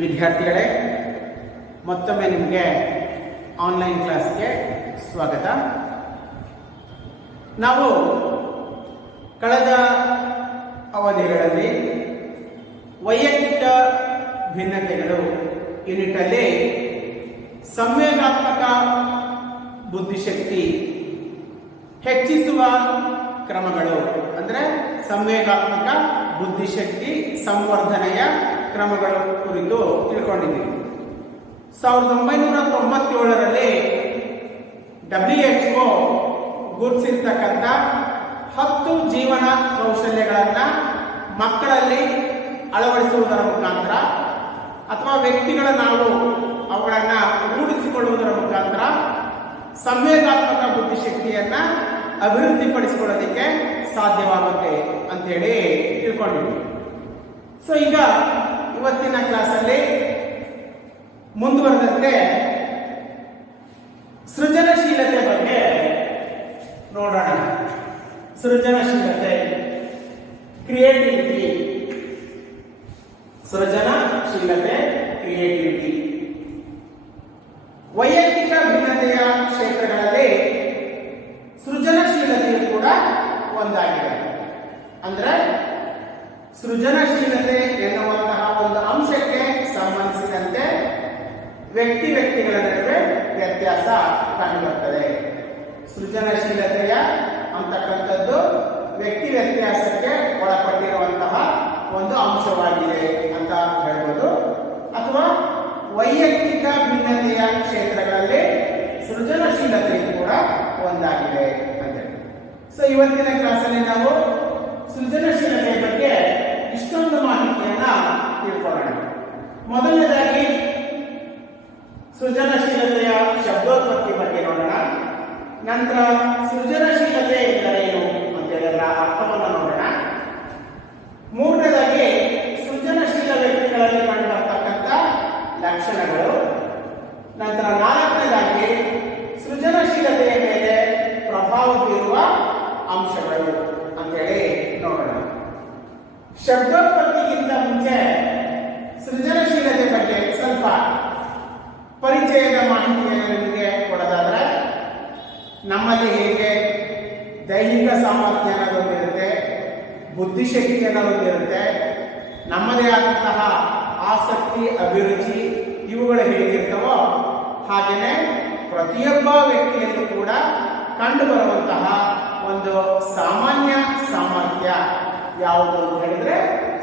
ವಿದ್ಯಾರ್ಥಿಗಳೇ, ಮತ್ತೊಮ್ಮೆ ನಿಮಗೆ ಆನ್ಲೈನ್ ಕ್ಲಾಸ್ಗೆ ಸ್ವಾಗತ. ನಾವು ಕಳೆದ ಅವಧಿಗಳಲ್ಲಿ ವೈಯಕ್ತಿಕ ಭಿನ್ನತೆಗಳು ಯೂನಿಟಲ್ಲಿ ಸಂವೇಗಾತ್ಮಕ ಬುದ್ಧಿಶಕ್ತಿ ಹೆಚ್ಚಿಸುವ ಕ್ರಮಗಳು ಅಂದರೆ ಸಂವೇಗಾತ್ಮಕ ಬುದ್ಧಿಶಕ್ತಿ ಸಂವರ್ಧನೆಯ ಕ್ರಮಗಳ ಕುರಿತು ತಿಳ್ಕೊಂಡಿದ್ದೀವಿ. 1997ರಲ್ಲಿ WHO ಗುರುತಿಸಿರ್ತಕ್ಕಂಥ 10 ಜೀವನ ಕೌಶಲ್ಯಗಳನ್ನು ಮಕ್ಕಳಲ್ಲಿ ಅಳವಡಿಸುವುದರ ಮುಖಾಂತರ ಅಥವಾ ವ್ಯಕ್ತಿಗಳ ನಾವು ಅವುಗಳನ್ನು ರೂಢಿಸಿಕೊಳ್ಳುವುದರ ಮುಖಾಂತರ ಸಂವೇಗಾತ್ಮಕ ಬುದ್ಧಿಶಕ್ತಿಯನ್ನ ಅಭಿವೃದ್ಧಿಪಡಿಸಿಕೊಳ್ಳೋದಕ್ಕೆ ಸಾಧ್ಯವಾಗುತ್ತೆ ಅಂತೇಳಿ ತಿಳ್ಕೊಂಡಿದ್ವಿ. ಸೊ ಈಗ ಇವತ್ತಿನ ಕ್ಲಾಸಲ್ಲಿ ಮುಂದುವರೆದಂತೆ ಸೃಜನಶೀಲತೆ ಬಗ್ಗೆ ನೋಡೋಣ. ಸೃಜನಶೀಲತೆ, ಕ್ರಿಯೇಟಿವಿಟಿ, ಸೃಜನಶೀಲತೆ, ಕ್ರಿಯೇಟಿವಿಟಿ. ವೈಯಕ್ತಿಕ ಭಿನ್ನತೆಯ ಕ್ಷೇತ್ರಗಳಲ್ಲಿ ಸೃಜನಶೀಲತೆಯು ಕೂಡ ಒಂದಾಗಿದೆ. ಅಂದ್ರೆ ಸೃಜನಶೀಲತೆ ಎನ್ನುವಂತಹ ಒಂದು ಅಂಶಕ್ಕೆ ಸಂಬಂಧಿಸಿದಂತೆ ವ್ಯಕ್ತಿಗಳ ನಡುವೆ ವ್ಯತ್ಯಾಸ ಕಂಡುಬರುತ್ತದೆ. ಸೃಜನಶೀಲತೆಯ ಅಂತಕ್ಕಂಥದ್ದು ವ್ಯಕ್ತಿ ವ್ಯತ್ಯಾಸಕ್ಕೆ ಒಳಪಟ್ಟಿರುವಂತಹ ಒಂದು ಅಂಶವಾಗಿದೆ ಅಂತ ಹೇಳ್ಬೋದು. ಅಥವಾ ವೈಯಕ್ತಿಕ ಭಿನ್ನತೆಯ ಕ್ಷೇತ್ರಗಳಲ್ಲಿ ಸೃಜನಶೀಲತೆ ಕೂಡ ಒಂದಾಗಿದೆ ಅಂತ. ಸೊ ಇವತ್ತಿನ ಕ್ಲಾಸಲ್ಲಿ ನಾವು ಸೃಜನಶೀಲತೆಯ ಬಗ್ಗೆ ಇಷ್ಟೊಂದು ಮಾಹಿತಿಯನ್ನ ತಿಳ್ಕೊಳ್ಳೋಣ. ಮೊದಲನೇದಾಗಿ ಸೃಜನಶೀಲತೆಯ ಶಬ್ದೋತ್ಪತ್ತಿ ಬಗ್ಗೆ ನೋಡೋಣ. ನಂತರ ಸೃಜನಶೀಲತೆ ಎಂದರೇನು ಅಂತೇಳಿ ಅದರ ಅರ್ಥವನ್ನು ನೋಡೋಣ. ಮೂರನೇದಾಗಿ ಸೃಜನಶೀಲ ವ್ಯಕ್ತಿಗಳಲ್ಲಿ ಕಂಡುಬರ್ತಕ್ಕಂಥ ಲಕ್ಷಣಗಳು. ನಂತರ ನಾಲ್ಕನೇದಾಗಿ ಸೃಜನಶೀಲತೆಯ ಮೇಲೆ ಪ್ರಭಾವ ಬೀರುವ ಅಂಶಗಳು ಅಂತೇಳಿ ನೋಡೋಣ. ಶಬ್ದೋತ್ಪತ್ತಿಗಿಂತ ಮುಂಚೆ ಸೃಜನಶೀಲತೆ ಬಗ್ಗೆ ಸ್ವಲ್ಪ ಪರಿಚಯದ ಮಾಹಿತಿಯನ್ನು ನಿಮಗೆ ಕೊಡೋದಾದ್ರೆ, ನಮ್ಮಲ್ಲಿ ಹೇಗೆ ದೈಹಿಕ ಸಾಮರ್ಥ್ಯ ಅನ್ನೋದೊಂದಿರುತ್ತೆ, ಬುದ್ಧಿಶಕ್ತಿ ಅನ್ನೋದೊಂದಿರುತ್ತೆ, ನಮ್ಮದೇ ಆದಂತಹ ಆಸಕ್ತಿ, ಅಭಿರುಚಿ ಇವುಗಳು ಹೇಗಿರ್ತವೋ ಹಾಗೆಯೇ ಪ್ರತಿಯೊಬ್ಬ ವ್ಯಕ್ತಿಯಲ್ಲೂ ಕೂಡ ಕಂಡು ಬರುವಂತಹ ಒಂದು ಸಾಮಾನ್ಯ ಸಾಮರ್ಥ್ಯ ಯಾವುದು ಅಂತ ಹೇಳಿದ್ರೆ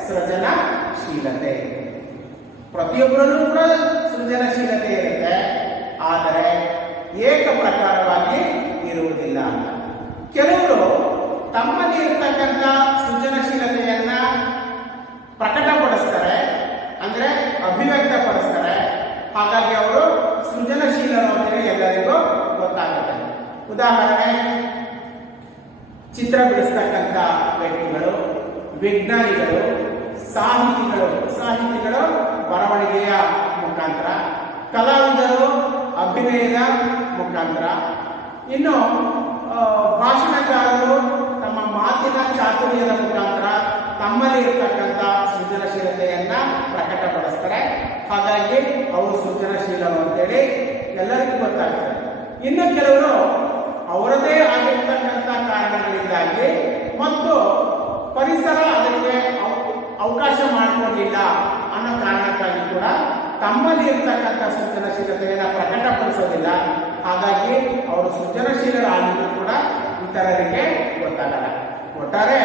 ಸೃಜನಶೀಲತೆ. ಪ್ರತಿಯೊಬ್ಬರಲ್ಲೂ ಕೂಡ ಸೃಜನಶೀಲತೆ ಇರುತ್ತೆ, ಆದರೆ ಏಕ ಪ್ರಕಾರವಾಗಿ ಇರುವುದಿಲ್ಲ. ಕೆಲವರು ತಮ್ಮಲ್ಲಿ ಇರತಕ್ಕಂಥ ಸೃಜನಶೀಲತೆಯನ್ನ ಪ್ರಕಟಪಡಿಸ್ತಾರೆ, ಅಂದ್ರೆ ಅಭಿವ್ಯಕ್ತಪಡಿಸ್ತಾರೆ. ಹಾಗಾಗಿ ಅವರು ಸೃಜನಶೀಲರು ಅಂತೇಳಿ ಎಲ್ಲರಿಗೂ ಗೊತ್ತಾಗುತ್ತೆ. ಉದಾಹರಣೆ, ಚಿತ್ರ ಬಿಡಿಸ್ತಕ್ಕಂಥ ವ್ಯಕ್ತಿಗಳು, ವಿಜ್ಞಾನಿಗಳು, ಸಾಹಿತಿಗಳು ಬರವಣಿಗೆಯ ಮುಖಾಂತರ, ಕಲಾವಿದರು ಅಭಿನಯದ ಮುಖಾಂತರ, ಇನ್ನು ಭಾಷಣಕಾರರು ತಮ್ಮ ಮಾತಿನ ಚಾತುರ್ಯದ ಮುಖಾಂತರ ತಮ್ಮಲ್ಲಿ ಇರತಕ್ಕಂಥ ಸೃಜನಶೀಲತೆಯನ್ನ ಪ್ರಕಟಪಡಿಸ್ತಾರೆ. ಹಾಗಾಗಿ ಅವರು ಸೃಜನಶೀಲರು ಅಂತೇಳಿ ಎಲ್ಲರಿಗೂ ಗೊತ್ತಾಗ್ತದೆ. ಇನ್ನು ಕೆಲವರು ಅವರದೇ ಆಗಿರ್ತಕ್ಕಂಥ ಕಾರಣಗಳಿಂದಾಗಿ ಮತ್ತು ಪರಿಸರ ಅದಕ್ಕೆ ಅವಕಾಶ ಮಾಡಿಕೊಂಡಿಲ್ಲ ಅನ್ನೋ ಕಾರಣಕ್ಕಾಗಿ ಕೂಡ ತಮ್ಮಲ್ಲಿ ಇರ್ತಕ್ಕಂಥ ಸೃಜನಶೀಲತೆಯನ್ನು ಪ್ರಕಟಪಡಿಸೋದಿಲ್ಲ. ಹಾಗಾಗಿ ಅವರು ಸೃಜನಶೀಲರಾಗಿದ್ದು ಕೂಡ ಇತರರಿಗೆ ಗೊತ್ತಾಗಲ್ಲ. ಒಟ್ಟಾರೆ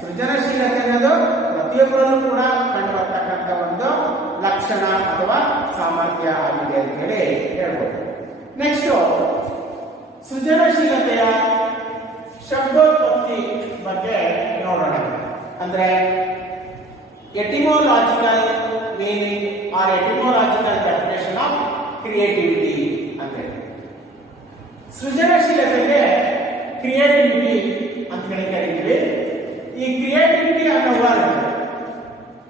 ಸೃಜನಶೀಲತೆ ಅನ್ನೋದು ಪ್ರತಿಯೊಬ್ಬರಲ್ಲೂ ಕೂಡ ಕಂಡುಬರ್ತಕ್ಕಂಥ ಒಂದು ಲಕ್ಷಣ ಅಥವಾ ಸಾಮರ್ಥ್ಯ ಆಗಿದೆ ಅಂತ ಹೇಳಿ ಹೇಳ್ಬೋದು. ನೆಕ್ಸ್ಟ್, ಸೃಜನಶೀಲತೆಯ ಶಬ್ದೋತ್ಪತ್ತಿ ಬಗ್ಗೆ ನೋಡೋಣ. ಅಂದ್ರೆ etymological meaning or etymological definition of creativity ಅಂತ. ಸೃಜನಶೀಲತೆಗೆ ಕ್ರಿಯೇಟಿವಿಟಿ ಅಂತ ಹೇಳಿ ಕರೀತೀವಿ. ಈ ಕ್ರಿಯೇಟಿವಿಟಿ ಅನ್ನೋ ವರ್ಡ್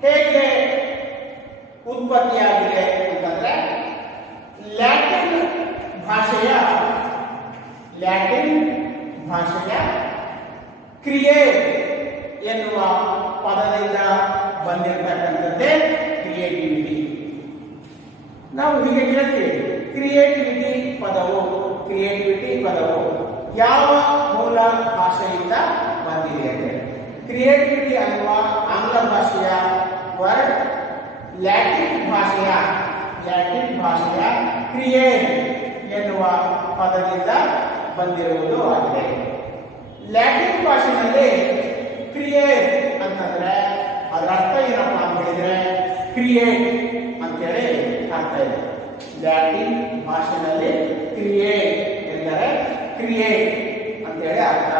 ಹೇಗೆ ಉತ್ಪತ್ತಿಯಾಗಿದೆ ಅಂತಂದ್ರೆ, ಲ್ಯಾಟಿನ್ ಭಾಷೆಯ ಕ್ರಿಯೆ ಎನ್ನುವ ಪದದಿಂದ ಬಂದಿರತಕ್ಕಂಥದ್ದೇ ಕ್ರಿಯೇಟಿವಿಟಿ. ನಾವು ಹೀಗೆ ಕೇಳ್ತೀವಿ, ಕ್ರಿಯೇಟಿವಿಟಿ ಪದವು ಯಾವ ಮೂಲ ಭಾಷೆಯಿಂದ ಬಂದಿದೆ ಅಂದರೆ ಕ್ರಿಯೇಟಿವಿಟಿ ಅನ್ನುವ ಆಂಗ್ಲ ಭಾಷೆಯ ವರ್ಡ್ ಲ್ಯಾಟಿನ್ ಭಾಷೆಯ ಕ್ರಿಯೇಟ್ ಎನ್ನುವ ಪದದಿಂದ ಬಂದಿರುವುದು ಆಗಿದೆ. ಲ್ಯಾಟಿನ್ ಭಾಷೆಯಲ್ಲಿ ಕ್ರಿಯೇಟ್ ಅಂತಂದ್ರೆ ಅದರ ಅರ್ಥ ಏನಪ್ಪ ಅಂತ ಹೇಳಿದ್ರೆ ಕ್ರಿಯೇಟ್ ಅಂತೇಳಿ ಅರ್ಥ ಇದೆ. ಲ್ಯಾಟಿನ್ ಭಾಷೆಯಲ್ಲಿ ಕ್ರಿಯೇಟ್ ಎಂದರೆ ಕ್ರಿಯೇಟ್ ಅಂತೇಳಿ ಅರ್ಥ.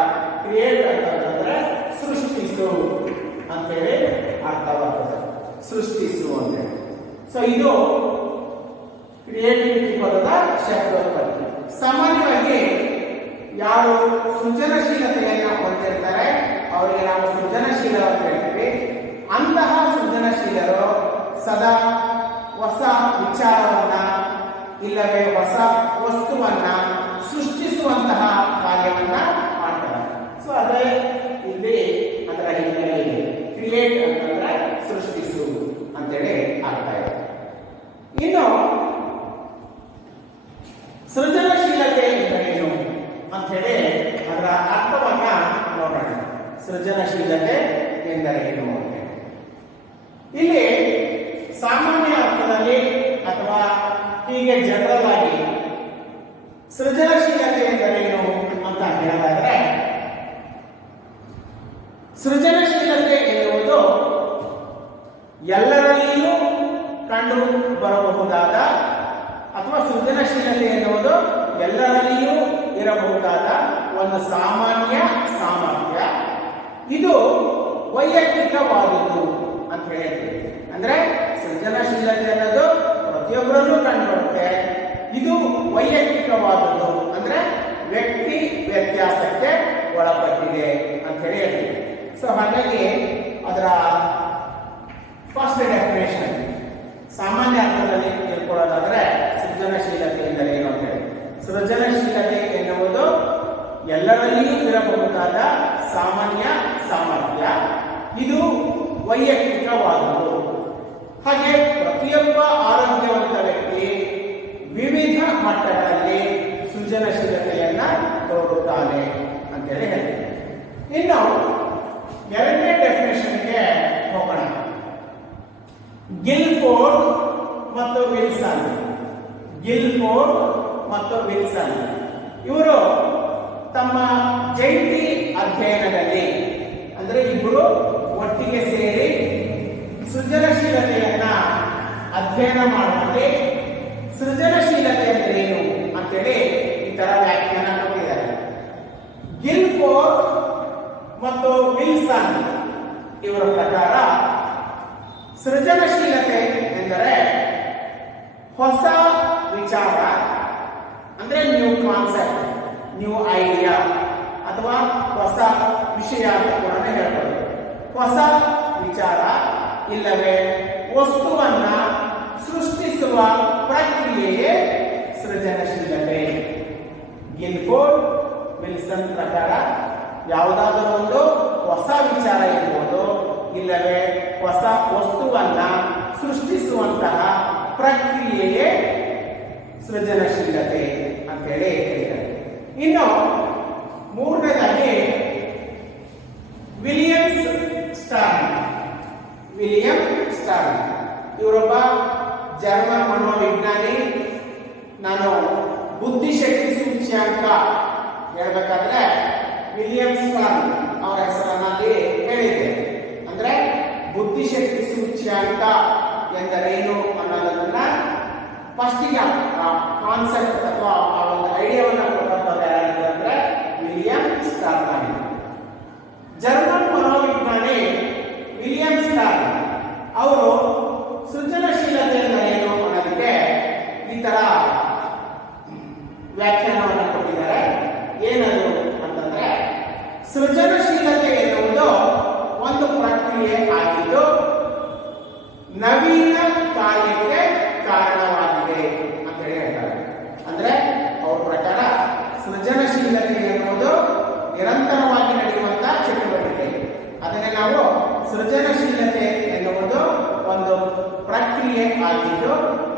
ಕ್ರಿಯೇಟ್ ಅಂತಂದ್ರೆ ಸೃಷ್ಟಿಸು ಅಂತೇಳಿ ಅರ್ಥವಾಗ್ತದೆ, ಸೃಷ್ಟಿಸು ಅಂತೇಳಿ. ಸೊ ಇದು ಕ್ರಿಯೇಟಿವಿಟಿ ಪದದ ಶಬ್ದೋತ್ಪತ್ತಿ. ಸಾಮಾನ್ಯವಾಗಿ ಯಾರು ಸೃಜನಶೀಲತೆಯನ್ನು ಹೊಂದಿರ್ತಾರೆ ಅವರಿಗೆ ನಾವು ಸೃಜನಶೀಲ ಅಂತ ಹೇಳ್ತೀವಿ. ಅಂತಹ ಸೃಜನಶೀಲರು ಸದಾ ಹೊಸ ವಿಚಾರವನ್ನ ಇಲ್ಲವೇ ಹೊಸ ವಸ್ತುವನ್ನ ಸೃಷ್ಟಿಸುವಂತಹ ಕಾರ್ಯವನ್ನ ಮಾಡ್ತಾರೆ. ಸೊ ಅದೇ ಇಲ್ಲಿ ಅದರ ಹಿನ್ನೆಲೆ ಇದೆ. ಕ್ರಿಯೇಟ್ ಅಂತಂದ್ರೆ ಸೃಷ್ಟಿಸು ಅಂತೇಳಿ ಅರ್ಥ ಇದೆ. ಇನ್ನು ಸೃಜನಶೀಲತೆ ಎಂದರೇನು ಅಂತ ಹೇಳಿ ಅದರ ಅರ್ಥವನ್ನ ನೋಡೋಣ. ಸೃಜನಶೀಲತೆ ಎಂದರೇನು ಅಂತ ಇಲ್ಲಿ ಸಾಮಾನ್ಯ ಅರ್ಥದಲ್ಲಿ ಅಥವಾ ಹೀಗೆ ಜನರಲ್ ಆಗಿ ಸೃಜನಶೀಲತೆ ಎಂದರೇನು ಅಂತ ಹೇಳೋದಾದ್ರೆ, ಸೃಜನಶೀಲತೆ ಎನ್ನುವುದು ಎಲ್ಲರಲ್ಲಿಯೂ ಕಂಡು ಬರಬಹುದಾದ ಅಥವಾ ಸೃಜನಶೀಲತೆ ಎನ್ನುವುದು ಎಲ್ಲರಲ್ಲಿಯೂ ಇರಬಹುದಾದ ಒಂದು ಸಾಮಾನ್ಯ ಸಾಮರ್ಥ್ಯ. ಇದು ವೈಯಕ್ತಿಕವಾದುದು ಅಂತ ಹೇಳ್ತೀವಿ. ಅಂದ್ರೆ ಸೃಜನಶೀಲತೆ ಅನ್ನೋದು ಪ್ರತಿಯೊಬ್ಬರಲ್ಲೂ ಕಂಡುಬರುತ್ತೆ. ಇದು ವೈಯಕ್ತಿಕವಾದದ್ದು ಅಂದ್ರೆ ವ್ಯಕ್ತಿ ವ್ಯತ್ಯಾಸಕ್ಕೆ ಒಳಪಟ್ಟಿದೆ ಅಂತ ಹೇಳಿ ಹೇಳ್ತೀವಿ. ಸೊ ಹಾಗಾಗಿ ಅದರ ಫಸ್ಟ್ ಡೆಫಿನೇಷನ್ ಸಾಮಾನ್ಯ ಅರ್ಥದಲ್ಲಿ ತಿಳ್ಕೊಳ್ಳೋದಾದ್ರೆ ಸೃಜನಶೀಲತೆ ಎಂದರೆ ಏನು ಅಂತ ಹೇಳಿ, ಸೃಜನಶೀಲತೆ ಎನ್ನುವುದು ಎಲ್ಲರಲ್ಲಿಯೂ ಇರಬಹುದಾದ ಸಾಮಾನ್ಯ ಸಾಮರ್ಥ್ಯ. ಇದು ವೈಯಕ್ತಿಕವಾದುದು. ಹಾಗೆ ಪ್ರತಿಯೊಬ್ಬ ಆರೋಗ್ಯವಂತ ವ್ಯಕ್ತಿ ವಿವಿಧ ಮಟ್ಟಗಳಲ್ಲಿ ಸೃಜನಶೀಲತೆಯನ್ನ ತೋರುತ್ತಾನೆ ಅಂತೇಳಿ ಹೇಳ್ತೀವಿ. ಇನ್ನು ಎರಡನೇ ಡೆಫಿನೇಷನ್ಗೆ ಹೋಗೋಣ. ಗಿಲ್ಫೋರ್ಡ್ ಮತ್ತು ವಿಲ್ಸನ್ ಇವರು ತಮ್ಮ ಜಂಟಿ ಅಧ್ಯಯನದಲ್ಲಿ ಅಂದ್ರೆ ಇಬ್ಬರು ಒಟ್ಟಿಗೆ ಸೇರಿ ಸೃಜನಶೀಲತೆಯನ್ನ ಅಧ್ಯಯನ ಮಾಡುವಂತೆ ಸೃಜನಶೀಲತೆ ಅಂದ್ರೆ ಏನು ಅಂತೇಳಿ ಈ ತರ ವ್ಯಾಖ್ಯಾನ ಕೊಟ್ಟಿದ್ದಾರೆ. ಗಿಲ್ಫೋರ್ಡ್ ಮತ್ತು ವಿಲ್ಸನ್ ಇವರ ಪ್ರಕಾರ ಸೃಜನಶೀಲತೆ ಎಂದರೆ ಹೊಸ ವಿಚಾರ ಅಂದ್ರೆ ನ್ಯೂ ಕಾನ್ಸೆಪ್ಟ್, ನ್ಯೂ ಐಡಿಯಾ ಅಥವಾ ಹೊಸ ವಿಷಯ ಅಂತ ಕೂಡ ಹೇಳ್ಬೋದು. ಹೊಸ ವಿಚಾರ ಇಲ್ಲವೇ ವಸ್ತುವನ್ನ ಸೃಷ್ಟಿಸುವ ಪ್ರಕ್ರಿಯೆಯೇ ಸೃಜನಶೀಲತೆ. ಗಿಲ್ಫೋರ್ಡ್ ವಿಲ್ಸನ್ ಪ್ರಕಾರ ಯಾವುದಾದರೂ ಒಂದು ಹೊಸ ವಿಚಾರ ಇರ್ಬೋದು ಇಲ್ಲವೇ ಹೊಸ ವಸ್ತುವನ್ನ ಸೃಷ್ಟಿಸುವಂತಹ ಪ್ರಕ್ರಿಯೆಯೇ ಸೃಜನಶೀಲತೆ ಅಂತೇಳಿ ಹೇಳ್ತಾರೆ. ಇನ್ನು ಮೂರನೇದಾಗಿ ವಿಲಿಯಂ ಸ್ಟರ್ನ್ ಇವರೊಬ್ಬ ಜರ್ಮನ್ ಮನೋವಿಜ್ಞಾನಿ. ನಾನು ಬುದ್ಧಿಶಕ್ತಿ ಸೂಚ್ಯಂಕ ಹೇಳ್ಬೇಕಾದ್ರೆ ವಿಲಿಯಂ ಸ್ಟರ್ನ್ ಅವರ ಹೆಸರನ್ನಲ್ಲಿ ಹೇಳಿದ್ದೆ. ಅಂದ್ರೆ ಬುದ್ಧಿಶಕ್ತಿ ಸೂಚ್ಯಂಕ ಎಂದರೇನು ಅನ್ನೋದನ್ನ ಫಸ್ಟಿಗೆ ಕಾನ್ಸೆಪ್ಟ್ ಅಥವಾ ಆ ಒಂದು ಐಡಿಯಾವನ್ನ ಕೊಟ್ಟಂತವ್ರು ಯಾರಾಗಿದ್ದಾರೆ ಅಂದ್ರೆ ವಿಲಿಯಂ ಸ್ಟರ್ನ್ ಆಗಿದ್ದಾರೆ. ಜರ್ಮನ್ ಮನೋವಿಜ್ಞಾನಿ ವಿಲಿಯಂ ಸ್ಟರ್ನ್ ಅವರು ಸೃಜನಶೀಲತೆ ಏನು ಅನ್ನೋದಕ್ಕೆ ಈ ತರ ವ್ಯಾಖ್ಯಾನವನ್ನು ಕೊಟ್ಟಿದ್ದಾರೆ. ಏನದು ಅಂತಂದ್ರೆ ಸೃಜನಶೀಲತೆ ಎನ್ನುವುದು ಒಂದು ಪ್ರಕ್ರಿಯೆ ಆಗಿದ್ದು ನವೀನ ಕಾರ್ಯಕ್ಕೆ ಕಾರಣವಾಗಿದೆ ಅಂತ ಹೇಳಿ ಹೇಳ್ತಾರೆ. ಅಂದ್ರೆ ಅವ್ರ ಪ್ರಕಾರ ಸೃಜನಶೀಲತೆ ಎನ್ನುವುದು ನಿರಂತರವಾಗಿ ನಡೆಯುವಂತಹ ಚಟುವಟಿಕೆ. ಅದನ್ನೇ ನಾವು ಸೃಜನಶೀಲತೆ ಎನ್ನುವುದು ಒಂದು ಪ್ರಕ್ರಿಯೆ ಆಗಿದ್ದು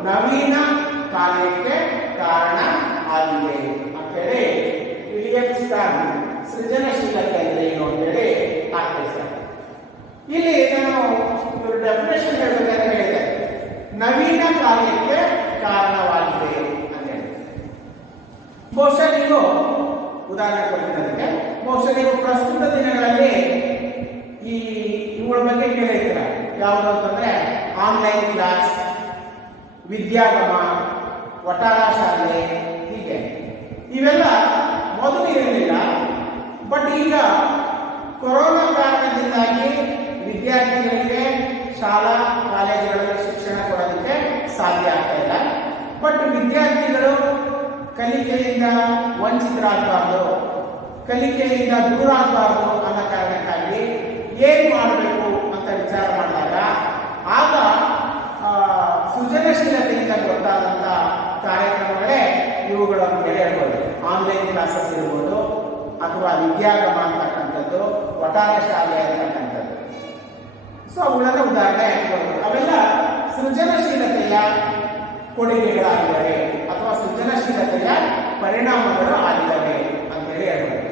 ನವೀನ ಕಾರ್ಯಕ್ಕೆ ಕಾರಣ ಆಗಿದೆ ಅಂತೇಳಿ ವಿಲಿಯಂ ಸ್ಟರ್ನ್ ಸೃಜನಶೀಲತೆ ಅಂದ್ರೆ ಏನು ಅಂತೇಳಿ ಅರ್ಥೈಸ್ತಾರೆ. ಇಲ್ಲಿ ನಾನು ಡೆಫಿನೇಷನ್ ಹೇಳಬೇಕಾದ್ರೆ ಹೇಳಿದೆ ನವೀನ ಕಾರ್ಯಕ್ಕೆ ಕಾರಣವಾಗಿದೆ ಅಂತ ಹೇಳಿ. ಬಹುಶಃ ನೀವು ಉದಾಹರಣೆ ಕೊಟ್ಟಿದ್ದಕ್ಕೆ ಬಹುಶಃ ನೀವು ಪ್ರಸ್ತುತ ದಿನಗಳಲ್ಲಿ ಇವುಗಳ ಬಗ್ಗೆ ಕೇಳಿದ್ದೀರ. ಯಾವುದು ಅಂತಂದ್ರೆ ಆನ್ಲೈನ್ ಕ್ಲಾಸ್, ವಿದ್ಯಾಗಮ, ವಟಾರ ಶಾಲೆ, ಹೀಗೆ ಇವೆಲ್ಲ ಮೊದಲು ಇರಲಿಲ್ಲ. ಬಟ್ ಈಗ ಕೊರೋನಾ ಕಾರಣದಿಂದಾಗಿ ವಿದ್ಯಾರ್ಥಿಗಳಿಗೆ ಶಾಲಾ ಕಾಲೇಜುಗಳಲ್ಲಿ ಶಿಕ್ಷಣ ಕೊಡೋದಕ್ಕೆ ಸಾಧ್ಯ ಆಗ್ತಾ ಇಲ್ಲ. ಬಟ್ ವಿದ್ಯಾರ್ಥಿಗಳು ಕಲಿಕೆಯಿಂದ ವಂಚಿತರಾಗಬಾರ್ದು, ಕಲಿಕೆಯಿಂದ ದೂರ ಆಗಬಾರ್ದು ಅನ್ನೋ ಕಾರಣಕ್ಕಾಗಿ ಏನ್ ಮಾಡಬೇಕು ಅಂತ ವಿಚಾರ ಮಾಡಿದಾಗ ಆಗ ಸೃಜನಶೀಲತೆಯಿಂದ ಗೊತ್ತಾದಂತ ಕಾರ್ಯಕ್ರಮಗಳೇ ಇವುಗಳು ಅಂತ ಹೇಳ್ಬೋದು. ಆನ್ಲೈನ್ ಕ್ಲಾಸಸ್ ಇರ್ಬೋದು, ಅಥವಾ ವಿದ್ಯಾಗಮ ಅಂತಕ್ಕಂಥದ್ದು, ವಟಾರ ಶಾಲೆ ಅಂತಕ್ಕಂಥದ್ದು. ಸೊ ಅವುಗಳ ಉದಾಹರಣೆ ಹೇಳ್ಬೋದು. ಅವೆಲ್ಲ ಸೃಜನಶೀಲತೆಯ ಕೊಡುಗೆಗಳಾಗಿದ್ದಾವೆ ಅಥವಾ ಸೃಜನಶೀಲತೆಯ ಪರಿಣಾಮಗಳು ಆಗಿದ್ದಾವೆ ಅಂತೇಳಿ ಹೇಳ್ಬೋದು.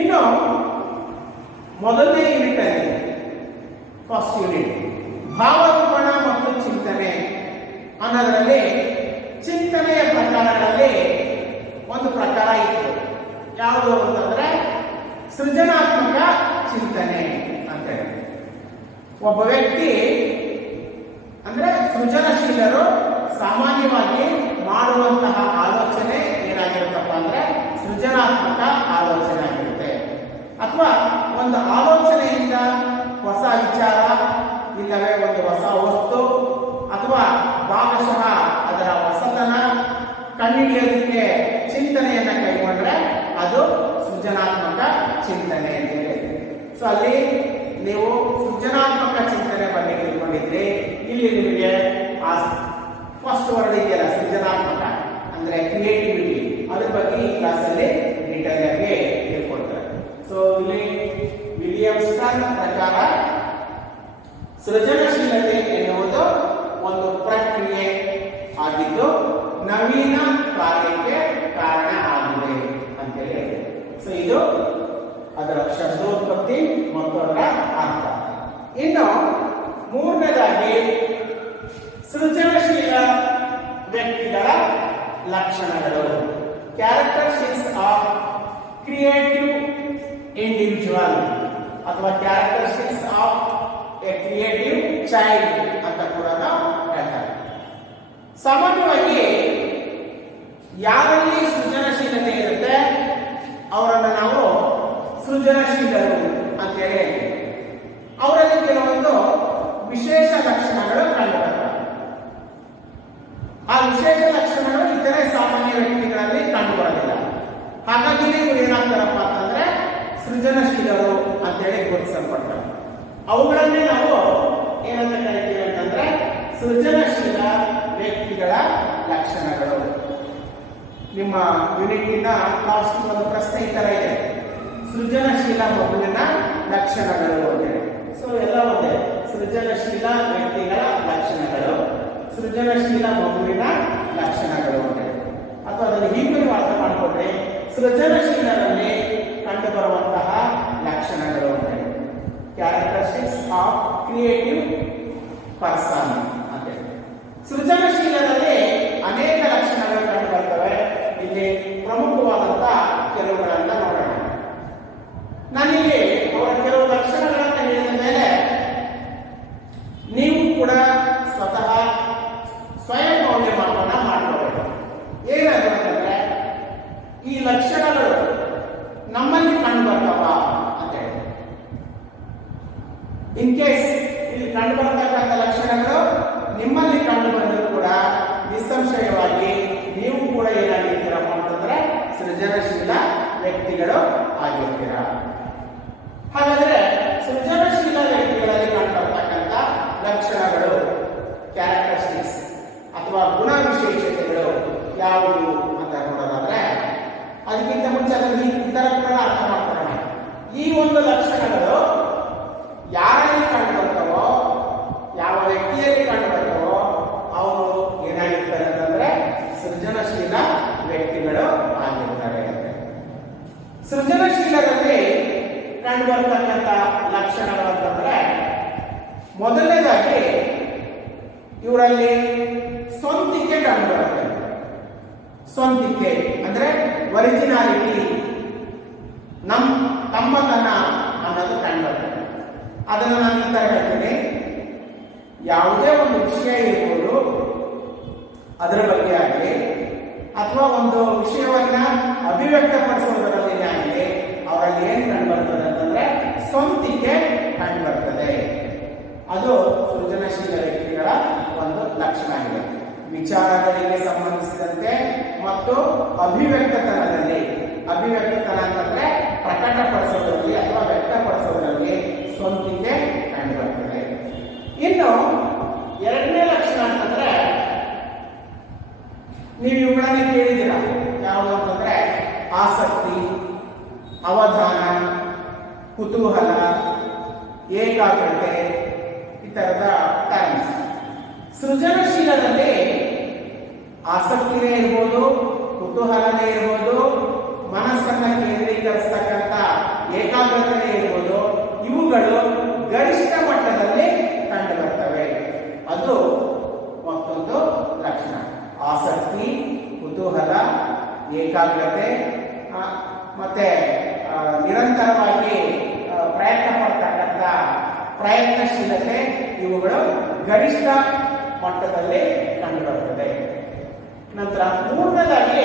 ಇನ್ನು ಮೊದಲನೇ ಯೂನಿಟ್ ಅಲ್ಲಿ ಫಸ್ಟ್ ಯೂನಿಟ್ ಭಾವರೂಪಣ ಮತ್ತು ಚಿಂತನೆ ಅನ್ನೋದರಲ್ಲಿ ಚಿಂತನೆಯ ಪ್ರಕಾರಗಳಲ್ಲಿ ಒಂದು ಪ್ರಕಾರ ಇತ್ತು. ಯಾವುದು ಅಂತಂದ್ರೆ ಸೃಜನಾತ್ಮಕ ಚಿಂತನೆ ಅಂತೇಳಿ. ಒಬ್ಬ ವ್ಯಕ್ತಿ ಅಂದ್ರೆ ಸೃಜನಶೀಲರು ಸಾಮಾನ್ಯವಾಗಿ ಮಾಡುವಂತಹ ಆಲೋಚನೆ ಏನಾಗಿರುತ್ತಪ್ಪ ಅಂದ್ರೆ ಸೃಜನಾತ್ಮಕ ಆಲೋಚನೆ ಆಗಿರುತ್ತೆ. ಅಥವಾ ಒಂದು ಆಲೋಚನೆಯಿಂದ ಹೊಸ ವಿಚಾರ ಇಲ್ಲವೇ ಒಂದು ಹೊಸ ವಸ್ತು ಅಥವಾ ಭಾಗಶಃ ಅದರ ಹೊಸತನ ಕಂಡುಹಿಡಿಯೋದಕ್ಕೆ ಚಿಂತನೆಯನ್ನ ಕೈಗೊಂಡ್ರೆ ಅದು ಸೃಜನಾತ್ಮಕ ಚಿಂತನೆ ಅಂತ ಹೇಳಿ. ಸೊ ಅಲ್ಲಿ ನೀವು ಸೃಜನಾತ್ಮಕ ಚಿಂತನೆ ಬಗ್ಗೆ ತಿಳ್ಕೊಂಡಿದ್ರಿ. ಇಲ್ಲಿ ನಿಮಗೆ ಆ ಫಸ್ಟ್ ವರ್ಡ್ ಇದೆಯಲ್ಲ ಸೃಜನಾತ್ಮಕ ಅಂದ್ರೆ ಕ್ರಿಯೇಟಿವಿಟಿ, ಅದ್ರ ಬಗ್ಗೆ ಈ ಕ್ಲಾಸಲ್ಲಿ ಡೀಟೇಲ್ ಆಗಿ ತಿಳ್ಕೊಳ್ತಾರೆ. ಸೊ ಇಲ್ಲಿ ವಿಲಿಯಂ ಸ್ಟರ್ನ್ ಪ್ರಕಾರ ಸೃಜನಶೀಲತೆ ಎನ್ನುವುದು ಒಂದು ಪ್ರಕ್ರಿಯೆ ಆಗಿದ್ದು ನವೀನ ಕಾರ್ಯಕ್ಕೆ ಕಾರಣ ಆಗಿದೆ ಅಂತ ಹೇಳಿ. ಸೊ ಇದು ಅದರ ಶಬ್ದೋತ್ಪತ್ತಿ ಮತ್ತು ಅದರ ಅರ್ಥ. ಇನ್ನು ಮೂರನೇದಾಗಿ ಸೃಜನಶೀಲ ವ್ಯಕ್ತಿಗಳ ಲಕ್ಷಣಗಳು, ಕ್ಯಾರೆಕ್ಟರಿಸ್ಟಿಕ್ಸ್ ಆಫ್ ಕ್ರಿಯೇಟಿವ್ ಇಂಡಿವಿಜುವಲ್ ಅಥವಾ characteristics of A creative child ಅಂತ ಕೂಡ ಹೇಳ್ತಾರೆ. ಸಾಮಾನ್ಯವಾಗಿ ಯಾರಲ್ಲಿ ಸೃಜನಶೀಲತೆ ಇರುತ್ತೆ ಅವರನ್ನು ನಾವು ಸೃಜನಶೀಲರು ಅಂತ ಹೇಳಿ ಅವರಲ್ಲಿ ಕೆಲವೊಂದು ವಿಶೇಷ ಲಕ್ಷಣಗಳು ಕಂಡುಬರ್ತವೆ. ಆ ವಿಶೇಷ ಲಕ್ಷಣಗಳು ಇತರೆ ಸಾಮಾನ್ಯ ವ್ಯಕ್ತಿಗಳಲ್ಲಿ ಕಂಡುಬರೋದಿಲ್ಲ. ಹಾಗಾಗಿ ಇವರು ಏನಾಗ್ತಾರಪ್ಪ ಅಂತಂದ್ರೆ ಸೃಜನಶೀಲರು ಅಂತೇಳಿ ಗುರುತಿಸಲ್ಪಡ್ತಾರೆ. ಅವುಗಳನ್ನೇ ನಾವು ಏನಂತ ಕರಿತೀವಿ ಅಂತಂದ್ರೆ ಸೃಜನಶೀಲ ವ್ಯಕ್ತಿಗಳ ಲಕ್ಷಣಗಳು. ನಿಮ್ಮ ಯೂನಿಟ್ನ ಲಾಸ್ಟ್ ಒಂದು ಪ್ರಶ್ನೆ ಈ ತರ ಇದೆ, ಸೃಜನಶೀಲ ಮಗುವಿನ ಲಕ್ಷಣಗಳು ಅಂತೇಳಿ. ಸೊ ಎಲ್ಲ ಒಂದೇ, ಸೃಜನಶೀಲ ವ್ಯಕ್ತಿಗಳ ಲಕ್ಷಣಗಳು, ಸೃಜನಶೀಲ ಮಗುವಿನ ಲಕ್ಷಣಗಳು ಅಂತೇಳಿ. ಅಥವಾ ಅದನ್ನು ಹೀಗೆ ಅರ್ಥ ಮಾಡಿಕೊಂಡ್ರೆ ಸೃಜನಶೀಲರಲ್ಲಿ ಕಂಡು ಬರುವಂತಹ ಲಕ್ಷಣಗಳು ಅಂತೇಳಿ, ಕ್ಯಾರೆಕ್ಟರಿಸ್ಟಿಕ್ಸ್ ಆಫ್ ಕ್ರಿಯೇಟಿವ್ ಪರ್ಸನ್ ಅಂತೇಳಿ. ಸೃಜನಶೀಲದಲ್ಲಿ ಅನೇಕ ಲಕ್ಷಣಗಳು ಕಂಡು ಬರ್ತವೆ. ಇಲ್ಲಿ ಪ್ರಮುಖವಾದಂತಹ ಕೆಲವುಗಳನ್ನ ನೋಡೋಣ. ನಾನಿಲ್ಲಿ ಅವರ ಕೆಲವು ಲಕ್ಷಣಗಳನ್ನು ಹೇಳಿದ ಮೇಲೆ ನೀವು ಕೂಡ ಸ್ವತಃ ಸ್ವಯಂ ಮೌಲ್ಯಮಾಪನ ಮಾಡಬೇಕು. ಏನಾದ್ರು ಅಂತಂದ್ರೆ ಈ ಲಕ್ಷಣಗಳು ನಮ್ಮಲ್ಲಿ ಕಂಡು ಬರ್ತಾವ ಅಂತ ಹೇಳಿ. ಇನ್ ಕೇಸ್ ಇಲ್ಲಿ ಕಂಡು ಬರ್ತಕ್ಕಂಥ ಲಕ್ಷಣಗಳು ನಿಮ್ಮಲ್ಲಿ ಕಂಡು ಬಂದರೂ ಕೂಡ ನಿಸ್ಸಂಶಯವಾಗಿ ನೀವು ಕೂಡ ಏನಾಗಿರ್ತೀರಪ್ಪ ಅಂತಂದ್ರೆ ಸೃಜನಶೀಲ ವ್ಯಕ್ತಿಗಳು ಆಗಿರ್ತೀರ. ಹಾಗಾದ್ರೆ ಸೃಜನಶೀಲ ವ್ಯಕ್ತಿಗಳಲ್ಲಿ ಕಂಡುಬರ್ತಕ್ಕಂಥ ಲಕ್ಷಣಗಳು, ಕ್ಯಾರೆಕ್ಟರಿಸ್ಟಿಕ್ಸ್ ಅಥವಾ ಗುಣ ವಿಶೇಷತೆಗಳು ಯಾವುವು ಅಂತ ನೋಡೋದಾದ್ರೆ ಅದಕ್ಕಿಂತ ಮುಂಚೆ ಅದನ್ನು ಇತರ ಕೂಡ ಅರ್ಥ ಮಾಡ್ಕೊಳ್ಳೋಣ. ಈ ಒಂದು ಲಕ್ಷಣಗಳು ಯಾರಲ್ಲಿ ಕಂಡು ಬರ್ತವೋ, ಯಾವ ವ್ಯಕ್ತಿಯಲ್ಲಿ ಕಂಡು ಬರ್ತವೋ ಅವರು ಕಂಡು ಬರ್ತಕ್ಕಂಥ ಲಕ್ಷಣಗಳು ಅಂತಂದ್ರೆ ಮೊದಲನೇದಾಗಿ ಇವರಲ್ಲಿ ಸ್ವಂತಿಕೆ ಕಂಡು ಬರುತ್ತೆ. ಸ್ವಂತಿಕೆ ಅಂದ್ರೆ ಒರಿಜಿನಾಲಿಟಿ, ತಮ್ಮತನ ಅನ್ನೋದು ಕಂಡು ಬರ್ತದೆ. ಅದನ್ನು ನಾನು ಈ ತರ ಹೇಳ್ತೀನಿ, ಯಾವುದೇ ಒಂದು ವಿಷಯ ಇರ್ಬೋದು ಅದರ ಬಗ್ಗೆ ಆಗಲಿ ಅಥವಾ ಒಂದು ವಿಷಯವನ್ನ ಅಭಿವ್ಯಕ್ತಪಡಿಸುವುದರಲ್ಲಿ ಆಗಲಿ ಅವರಲ್ಲಿ ಏನ್ ಕಂಡು ಬರ್ತದೆ ಅಂತಂದ್ರೆ ಸ್ವಂತಿಕೆ ಕಂಡು ಬರ್ತದೆ. ಅದು ಸೃಜನಶೀಲ ವ್ಯಕ್ತಿಗಳ ಒಂದು ಲಕ್ಷಣ ಆಗಿದೆ. ವಿಚಾರಗಳಿಗೆ ಸಂಬಂಧಿಸಿದಂತೆ ಮತ್ತು ಅಭಿವ್ಯಕ್ತತನದಲ್ಲಿ, ಅಭಿವ್ಯಕ್ತತನ ಅಂತಂದ್ರೆ ಪ್ರಕಟಪಡಿಸೋದ್ರಲ್ಲಿ ಅಥವಾ ವ್ಯಕ್ತಪಡಿಸೋದ್ರಲ್ಲಿ ಸ್ವಂತಿಕೆ ಕಂಡು ಬರ್ತದೆ. ಇನ್ನು ಎರಡನೇ ಲಕ್ಷಣ ಅಂತಂದ್ರೆ ನೀವು ಇವುಗಳನ್ನ ಕೇಳಿದ್ದೀರ, ಯಾವುದು ಅಂತಂದ್ರೆ ಆಸಕ್ತಿ, ಅವಧಾನ, ಕುತೂಹಲ, ಏಕಾಗ್ರತೆ, ಈ ತರದ ಟರ್ಮ್ಸ್. ಸೃಜನಶೀಲದಲ್ಲಿ ಆಸಕ್ತಿನೇ ಇರ್ಬೋದು, ಕುತೂಹಲನೇ ಇರ್ಬೋದು, ಮನಸ್ಸನ್ನ ಕೇಂದ್ರೀಕರಿಸ್ತಕ್ಕಂಥ ಏಕಾಗ್ರತೆನೇ ಇರ್ಬೋದು, ಇವುಗಳು ಗರಿಷ್ಠ ಮಟ್ಟದಲ್ಲಿ ಕಂಡು ಬರ್ತವೆ. ಅದು ಮತ್ತೊಂದು ಲಕ್ಷಣ. ಆಸಕ್ತಿ, ಕುತೂಹಲ, ಏಕಾಗ್ರತೆ ಮತ್ತೆ ನಿರಂತರವಾಗಿ ಪ್ರಯತ್ನ ಪಡ್ತಕ್ಕಂಥ ಪ್ರಯತ್ನಶೀಲತೆ, ಇವುಗಳು ಗರಿಷ್ಠ ಮಟ್ಟದಲ್ಲಿ ಕಂಡು ಬರ್ತದೆ. ನಂತರ ಮೂರನೇದಾಗಿ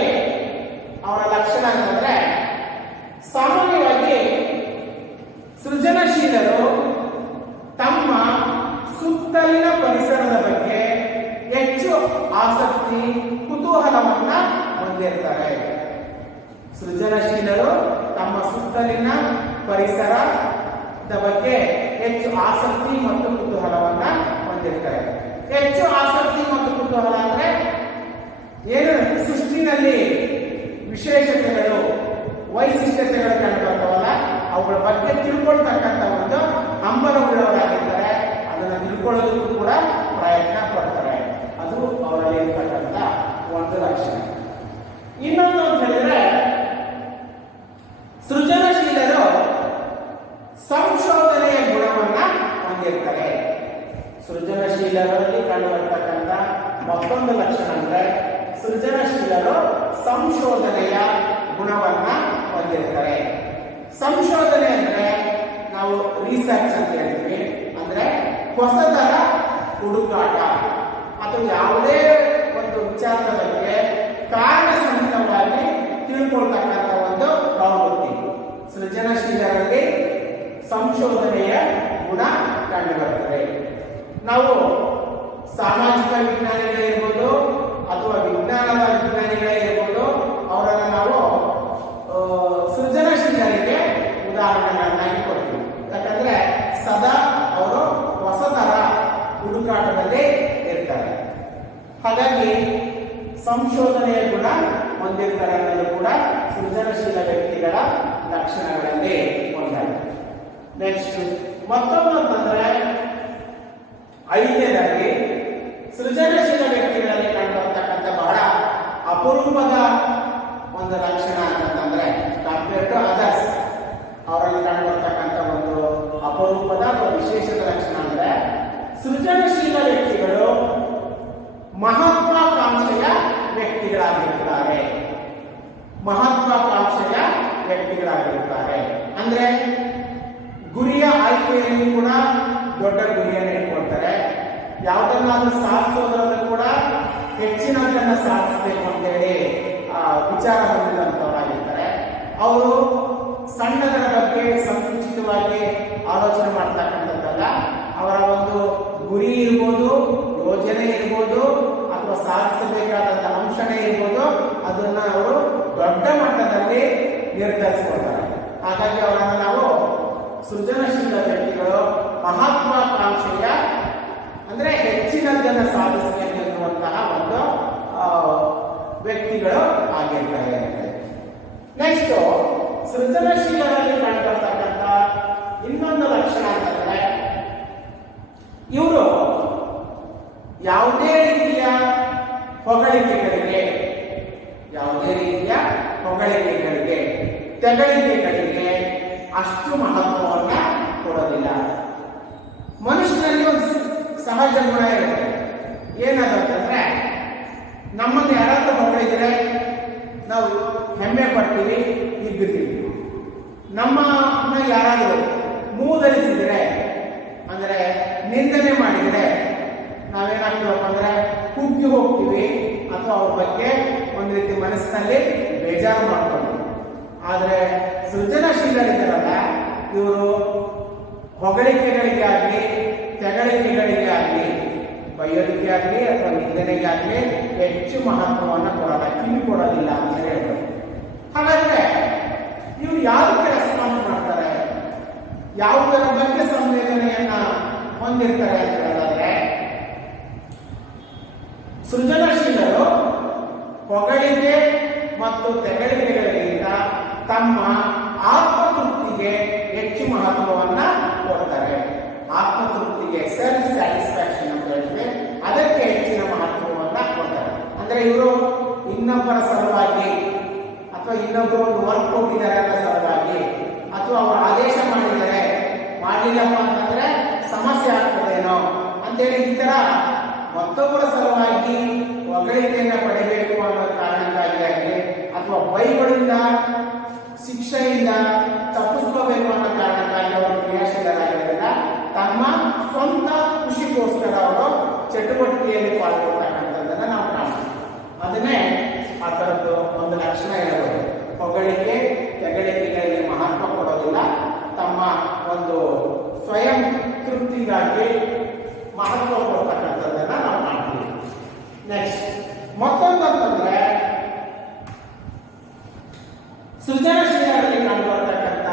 ಅವರ ಲಕ್ಷಣ ಅಂತಂದ್ರೆ ಸಾಮಾನ್ಯವಾಗಿ ಸೃಜನಶೀಲರು ತಮ್ಮ ಸುತ್ತಲಿನ ಪರಿಸರದ ಬಗ್ಗೆ ಹೆಚ್ಚು ಆಸಕ್ತಿ, ಕುತೂಹಲವನ್ನ ಹೊಂದಿರ್ತಾರೆ. ಸೃಜನಶೀಲರು ತಮ್ಮ ಸುತ್ತಲಿನ ಪರಿಸರದ ಬಗ್ಗೆ ಹೆಚ್ಚು ಆಸಕ್ತಿ ಮತ್ತು ಕುತೂಹಲವನ್ನ ಹೊಂದಿರ್ತಾರೆ. ಹೆಚ್ಚು ಆಸಕ್ತಿ ಮತ್ತು ಕುತೂಹಲ ಅಂದ್ರೆ ಏನು, ಸೃಷ್ಟಿನಲ್ಲಿ ವಿಶೇಷತೆಗಳು, ವೈಶಿಷ್ಟ್ಯತೆಗಳು ಕಂಡು ಬರ್ತಾವಲ್ಲ, ಅವುಗಳ ಬಗ್ಗೆ ತಿಳ್ಕೊಳ್ತಕ್ಕಂಥ ಒಂದು ಹಂಬಲವುಳ್ಳವರಾಗಿರ್ತಾರೆ. ಅದನ್ನು ತಿಳ್ಕೊಳ್ಳೋದಕ್ಕೂ ಕೂಡ ಪ್ರಯತ್ನ ಪಡ್ತಾರೆ. ಅದು ಅವರಲ್ಲಿ ಇರ್ತಕ್ಕಂಥ ಒಂದು ಲಕ್ಷಣ. ಇನ್ನೊಂದು ಅಂತ ಹೇಳಿದ್ರೆ ಸೃಜನಶೀಲರು ಸಂಶೋಧನೆಯ ಗುಣವನ್ನ ಹೊಂದಿರ್ತಾರೆ. ಸೃಜನಶೀಲರಲ್ಲಿ ಕಂಡುಬರ್ತಕ್ಕಂಥ ಮತ್ತೊಂದು ಲಕ್ಷಣ ಅಂದ್ರೆ ಸೃಜನಶೀಲರು ಸಂಶೋಧನೆಯ ಗುಣವನ್ನ ಹೊಂದಿರ್ತಾರೆ. ಸಂಶೋಧನೆ ಅಂದ್ರೆ ನಾವು ರಿಸರ್ಚ್ ಅಂತ ಹೇಳ್ತೀವಿ. ಅಂದ್ರೆ ಹೊಸದರ ಹುಡುಕಾಟ ಅಥವಾ ಯಾವುದೇ ಒಂದು ವಿಚಾರದ ಬಗ್ಗೆ ಕಾರಣ ಸಹಿತವಾಗಿ ತಿಳ್ಕೊಳ್ತಕ್ಕಂಥ ಒಂದು ಪ್ರವೃತ್ತಿ. ಸೃಜನಶೀಲರಲ್ಲಿ ಸಂಶೋಧನೆಯ ಗುಣ ಕಂಡು ಬರ್ತದೆ. ನಾವು ಸಾಮಾಜಿಕ ವಿಜ್ಞಾನಿಗಳಿರ್ಬೋದು ಅಥವಾ ವಿಜ್ಞಾನದ ವಿಜ್ಞಾನಿಗಳಿರ್ಬೋದು, ಅವರನ್ನು ನಾವು ಸೃಜನಶೀಲರಿಗೆ ಉದಾಹರಣೆಗಳನ್ನಾಗಿ ಕೊಡ್ತೀವಿ. ಯಾಕಂದ್ರೆ ಸದಾ ಅವರು ಹೊಸದರ ಹುಡುಕಾಟದಲ್ಲಿ ಇರ್ತಾರೆ. ಹಾಗಾಗಿ ಸಂಶೋಧನೆಯ ಗುಣ ಹೊಂದಿರ್ತಾರೆ ಅನ್ನೋದು ಕೂಡ ಸೃಜನಶೀಲ ವ್ಯಕ್ತಿಗಳ ಲಕ್ಷಣಗಳಲ್ಲಿ ಒಂದಾಗಿದೆ. ನೆಕ್ಸ್ಟ್ ಮತ್ತೊಂದು ಅಂತಂದ್ರೆ ಐದನೇದಾಗಿ ಸೃಜನಶೀಲ ವ್ಯಕ್ತಿಗಳಲ್ಲಿ ಕಂಡುಬರ್ತಕ್ಕಂಥ ಬಹಳ ಅಪರೂಪದ ಒಂದು ಲಕ್ಷಣ ಅಂತಂದ್ರೆ ಕಂಪೇರ್ ಟು ಅದರ್ಸ್, ಅವರಲ್ಲಿ ಕಂಡುಬರ್ತಕ್ಕಂಥ ಒಂದು ಅಪರೂಪದ ಅಥವಾ ವಿಶೇಷದ ಲಕ್ಷಣ ಅಂದ್ರೆ ಸೃಜನಶೀಲ ವ್ಯಕ್ತಿಗಳು ಮಹತ್ವಾಕಾಂಕ್ಷೆಯ ವ್ಯಕ್ತಿಗಳಾಗಿರುತ್ತಾರೆ. ಮಹತ್ವಾಕಾಂಕ್ಷೆಯ ವ್ಯಕ್ತಿಗಳಾಗಿರುತ್ತಾರೆ ಅಂದ್ರೆ ಗುರಿಯ ಆಯ್ಕೆಯಲ್ಲಿ ಕೂಡ ದೊಡ್ಡ ಗುರಿಯನ್ನು ಇಟ್ಕೊಳ್ತಾರೆ. ಯಾವುದನ್ನಾದ್ರೂ ಸಾಧಿಸೋದ್ರಲ್ಲೂ ಕೂಡ ಹೆಚ್ಚಿನದನ್ನ ಸಾಧಿಸಬೇಕು ಅಂತೇಳಿ ವಿಚಾರ ಹೊಂದಿದಂತವರಾಗಿರ್ತಾರೆ. ಅವರು ಸಣ್ಣದರ ಬಗ್ಗೆ ಸಂಕುಚಿತವಾಗಿ ಆಲೋಚನೆ ಮಾಡ್ತಕ್ಕಂಥದ್ದಲ್ಲ. ಅವರ ಒಂದು ಗುರಿ ಇರ್ಬೋದು, ಯೋಜನೆ ಇರ್ಬೋದು, ಅಥವಾ ಸಾಧಿಸಬೇಕಾದಂಥ ಅಂಶನೇ ಇರ್ಬೋದು, ಅದನ್ನ ಅವರು ದೊಡ್ಡ ಮಟ್ಟದಲ್ಲಿ ನಿರ್ಧರಿಸಿಕೊಳ್ತಾರೆ. ಹಾಗಾಗಿ ಅವರನ್ನು ನಾವು ಸೃಜನಶೀಲ ವ್ಯಕ್ತಿಗಳು ಮಹತ್ವಾಕಾಂಕ್ಷೆಯ ಅಂದ್ರೆ ಹೆಚ್ಚಿನದನ್ನು ಸಾಧಿಸಬೇಕು ಎನ್ನುವಂತಹ ಒಂದು ವ್ಯಕ್ತಿಗಳು ಆಗಿರ್ತಾರೆ. ನೆಕ್ಸ್ಟ್ ಸೃಜನಶೀಲರಲ್ಲಿ ಕಂಡುಬರ್ತಕ್ಕಂಥ ಇನ್ನೊಂದು ಲಕ್ಷಣ ಅಂತಂದ್ರೆ ಇವರು ಯಾವುದೇ ರೀತಿಯ ಹೊಗಳಿಕೆಗಳಿಗೆ, ತೆಗಳಿಕೆಗಳಿಗೆ ಅಷ್ಟು ಮಹತ್ವವನ್ನ ಕೊಡೋದಿಲ್ಲ. ಮನುಷ್ಯನಲ್ಲಿ ಒಂದು ಸಹಜ ಗುಣ ಇರುತ್ತೆ. ಏನಾದಂತಂದ್ರೆ ನಮ್ಮನ್ನು ಯಾರಾದ್ರೂ ಹೊಗಳಿದ್ರೆ ನಾವು ಹೆಮ್ಮೆ ಪಡ್ತೀವಿ, ಹಿಗ್ಗುತ್ತೀವಿ. ನಮ್ಮನ್ನ ಯಾರಾದರೂ ಮೂದಲಿಸಿದ್ರೆ ಅಂದ್ರೆ ನಿಂದನೆ ಮಾಡಿದ್ರೆ ನಾವೇನಾಗ್ತೀವಪ್ಪ ಅಂದ್ರೆ ಕುಗ್ಗಿ ಹೋಗ್ತೀವಿ ಅಥವಾ ಅವ್ರ ಬಗ್ಗೆ ಒಂದು ರೀತಿ ಮನಸ್ಸಿನಲ್ಲಿ ಬೇಜಾರು ಮಾಡ್ತೀವಿ. ಆದ್ರೆ ಸೃಜನಶೀಲರಿದ್ದಾರಲ್ಲ, ಇವರು ಹೊಗಳಿಕೆಗಳಿಗೆ ಆಗಲಿ ತೆಗಳಿಕೆಗಳಿಗೆ ಆಗಲಿ ಬೈಯೋದಕ್ಕೆ ಆಗಲಿ ಅಥವಾ ನಿಂದನೆಗೆ ಆಗಲಿ ಹೆಚ್ಚು ಮಹತ್ವವನ್ನು ಕೊಡಲ್ಲ, ಕಿವಿ ಕೊಡೋದಿಲ್ಲ ಅಂತ ಹೇಳ್ಬೋದು. ಹಾಗಾದ್ರೆ ಇವ್ರು ಯಾವುದಕ್ಕೆ ರೆಸ್ಪಾನ್ಸ್ ಮಾಡ್ತಾರೆ, ಯಾವುದರ ಬಗ್ಗೆ ಸಂವೇದನೆಯನ್ನ ಹೊಂದಿರ್ತಾರೆ ಅಂತ ಹೇಳಿದ್ರೆ, ಸೃಜನಶೀಲರು ಹೊಗಳಿಕೆ ಮತ್ತು ತೆಗಳಿಕೆಗಳಿಗಿಂತ ತಮ್ಮ ಆತ್ಮತೃಪ್ತಿಗೆ ಹೆಚ್ಚು ಮಹತ್ವವನ್ನ ಕೊಡ್ತಾರೆ. ಆತ್ಮತೃಪ್ತಿಗೆ, ಸೆಲ್ಫ್ ಸ್ಯಾಟಿಸ್ಫ್ಯಾಕ್ಷನ್ ಅಂತ ಹೇಳ್ತೀವಿ, ಅದಕ್ಕೆ ಹೆಚ್ಚಿನ ಮಹತ್ವವನ್ನ ಕೊಡ್ತಾರೆ. ಅಂದ್ರೆ ಇವರು ಇನ್ನೊಬ್ಬರ ಸಲುವಾಗಿ ಅಥವಾ ಇನ್ನೊಬ್ಬರು ಒಂದು ವರ್ಕ್ ಕೊಟ್ಟಿದ್ದಾರೆ ಅನ್ನೋ ಸಲುವಾಗಿ ಅಥವಾ ಅವರು ಆದೇಶ ಮಾಡಿದ್ದಾರೆ, ಮಾಡಲಿಲ್ಲಪ್ಪ ಅಂತಂದ್ರೆ ಸಮಸ್ಯೆ ಆಗ್ತದೇನೋ ಅಂತೇಳಿ ಈ ತರ ಮತ್ತೊಬ್ಬರ ಸಲುವಾಗಿ ಹೊಗಳಿಕೆಯನ್ನ ಪಡೆಯಬೇಕು ಅನ್ನೋ ಕಾರಣಕ್ಕಾಗಿ ಆಗಲಿ ಅಥವಾ ಬೈಗಳಿಂದ ಶಿಕ್ಷೆಯಿಂದ ತಪ್ಪಿಸ್ಕೋಬೇಕು ಅನ್ನೋ ಕಾರಣಕ್ಕಾಗಿ ಅವರು ಕ್ರಿಯಾಶೀಲರಾಗಿರೋದಿಲ್ಲ. ತಮ್ಮ ಸ್ವಂತ ಖುಷಿಗೋಸ್ಕರ ಅವರು ಚಟುವಟಿಕೆಯಲ್ಲಿ ಪಾಲ್ಗೊಳ್ತಕ್ಕಂಥದ್ದನ್ನ ನಾವು ಕಾಣ್ತೀವಿ. ಅದನ್ನೇ ಆ ಥರದ್ದು ಒಂದು ಲಕ್ಷಣ ಇರಬಹುದು. ಹೊಗಳಿಕೆ ತೆಗಳಿಕೆಗಳಿಗೆ ಮಹತ್ವ ಕೊಡೋದಿಲ್ಲ, ತಮ್ಮ ಒಂದು ಸ್ವಯಂ ತೃಪ್ತಿಗಾಗಿ ಮಹತ್ವ ಕೊಡ್ತಕ್ಕಂಥದ್ದನ್ನ ನಾವು ಮಾಡ್ತೀವಿ. ನೆಕ್ಸ್ಟ್ ಮತ್ತೊಂದು ಅಂತಂದ್ರೆ ಸೃಜನಶೀಲರಲ್ಲಿ ಕಂಡುಬರ್ತಕ್ಕಂಥ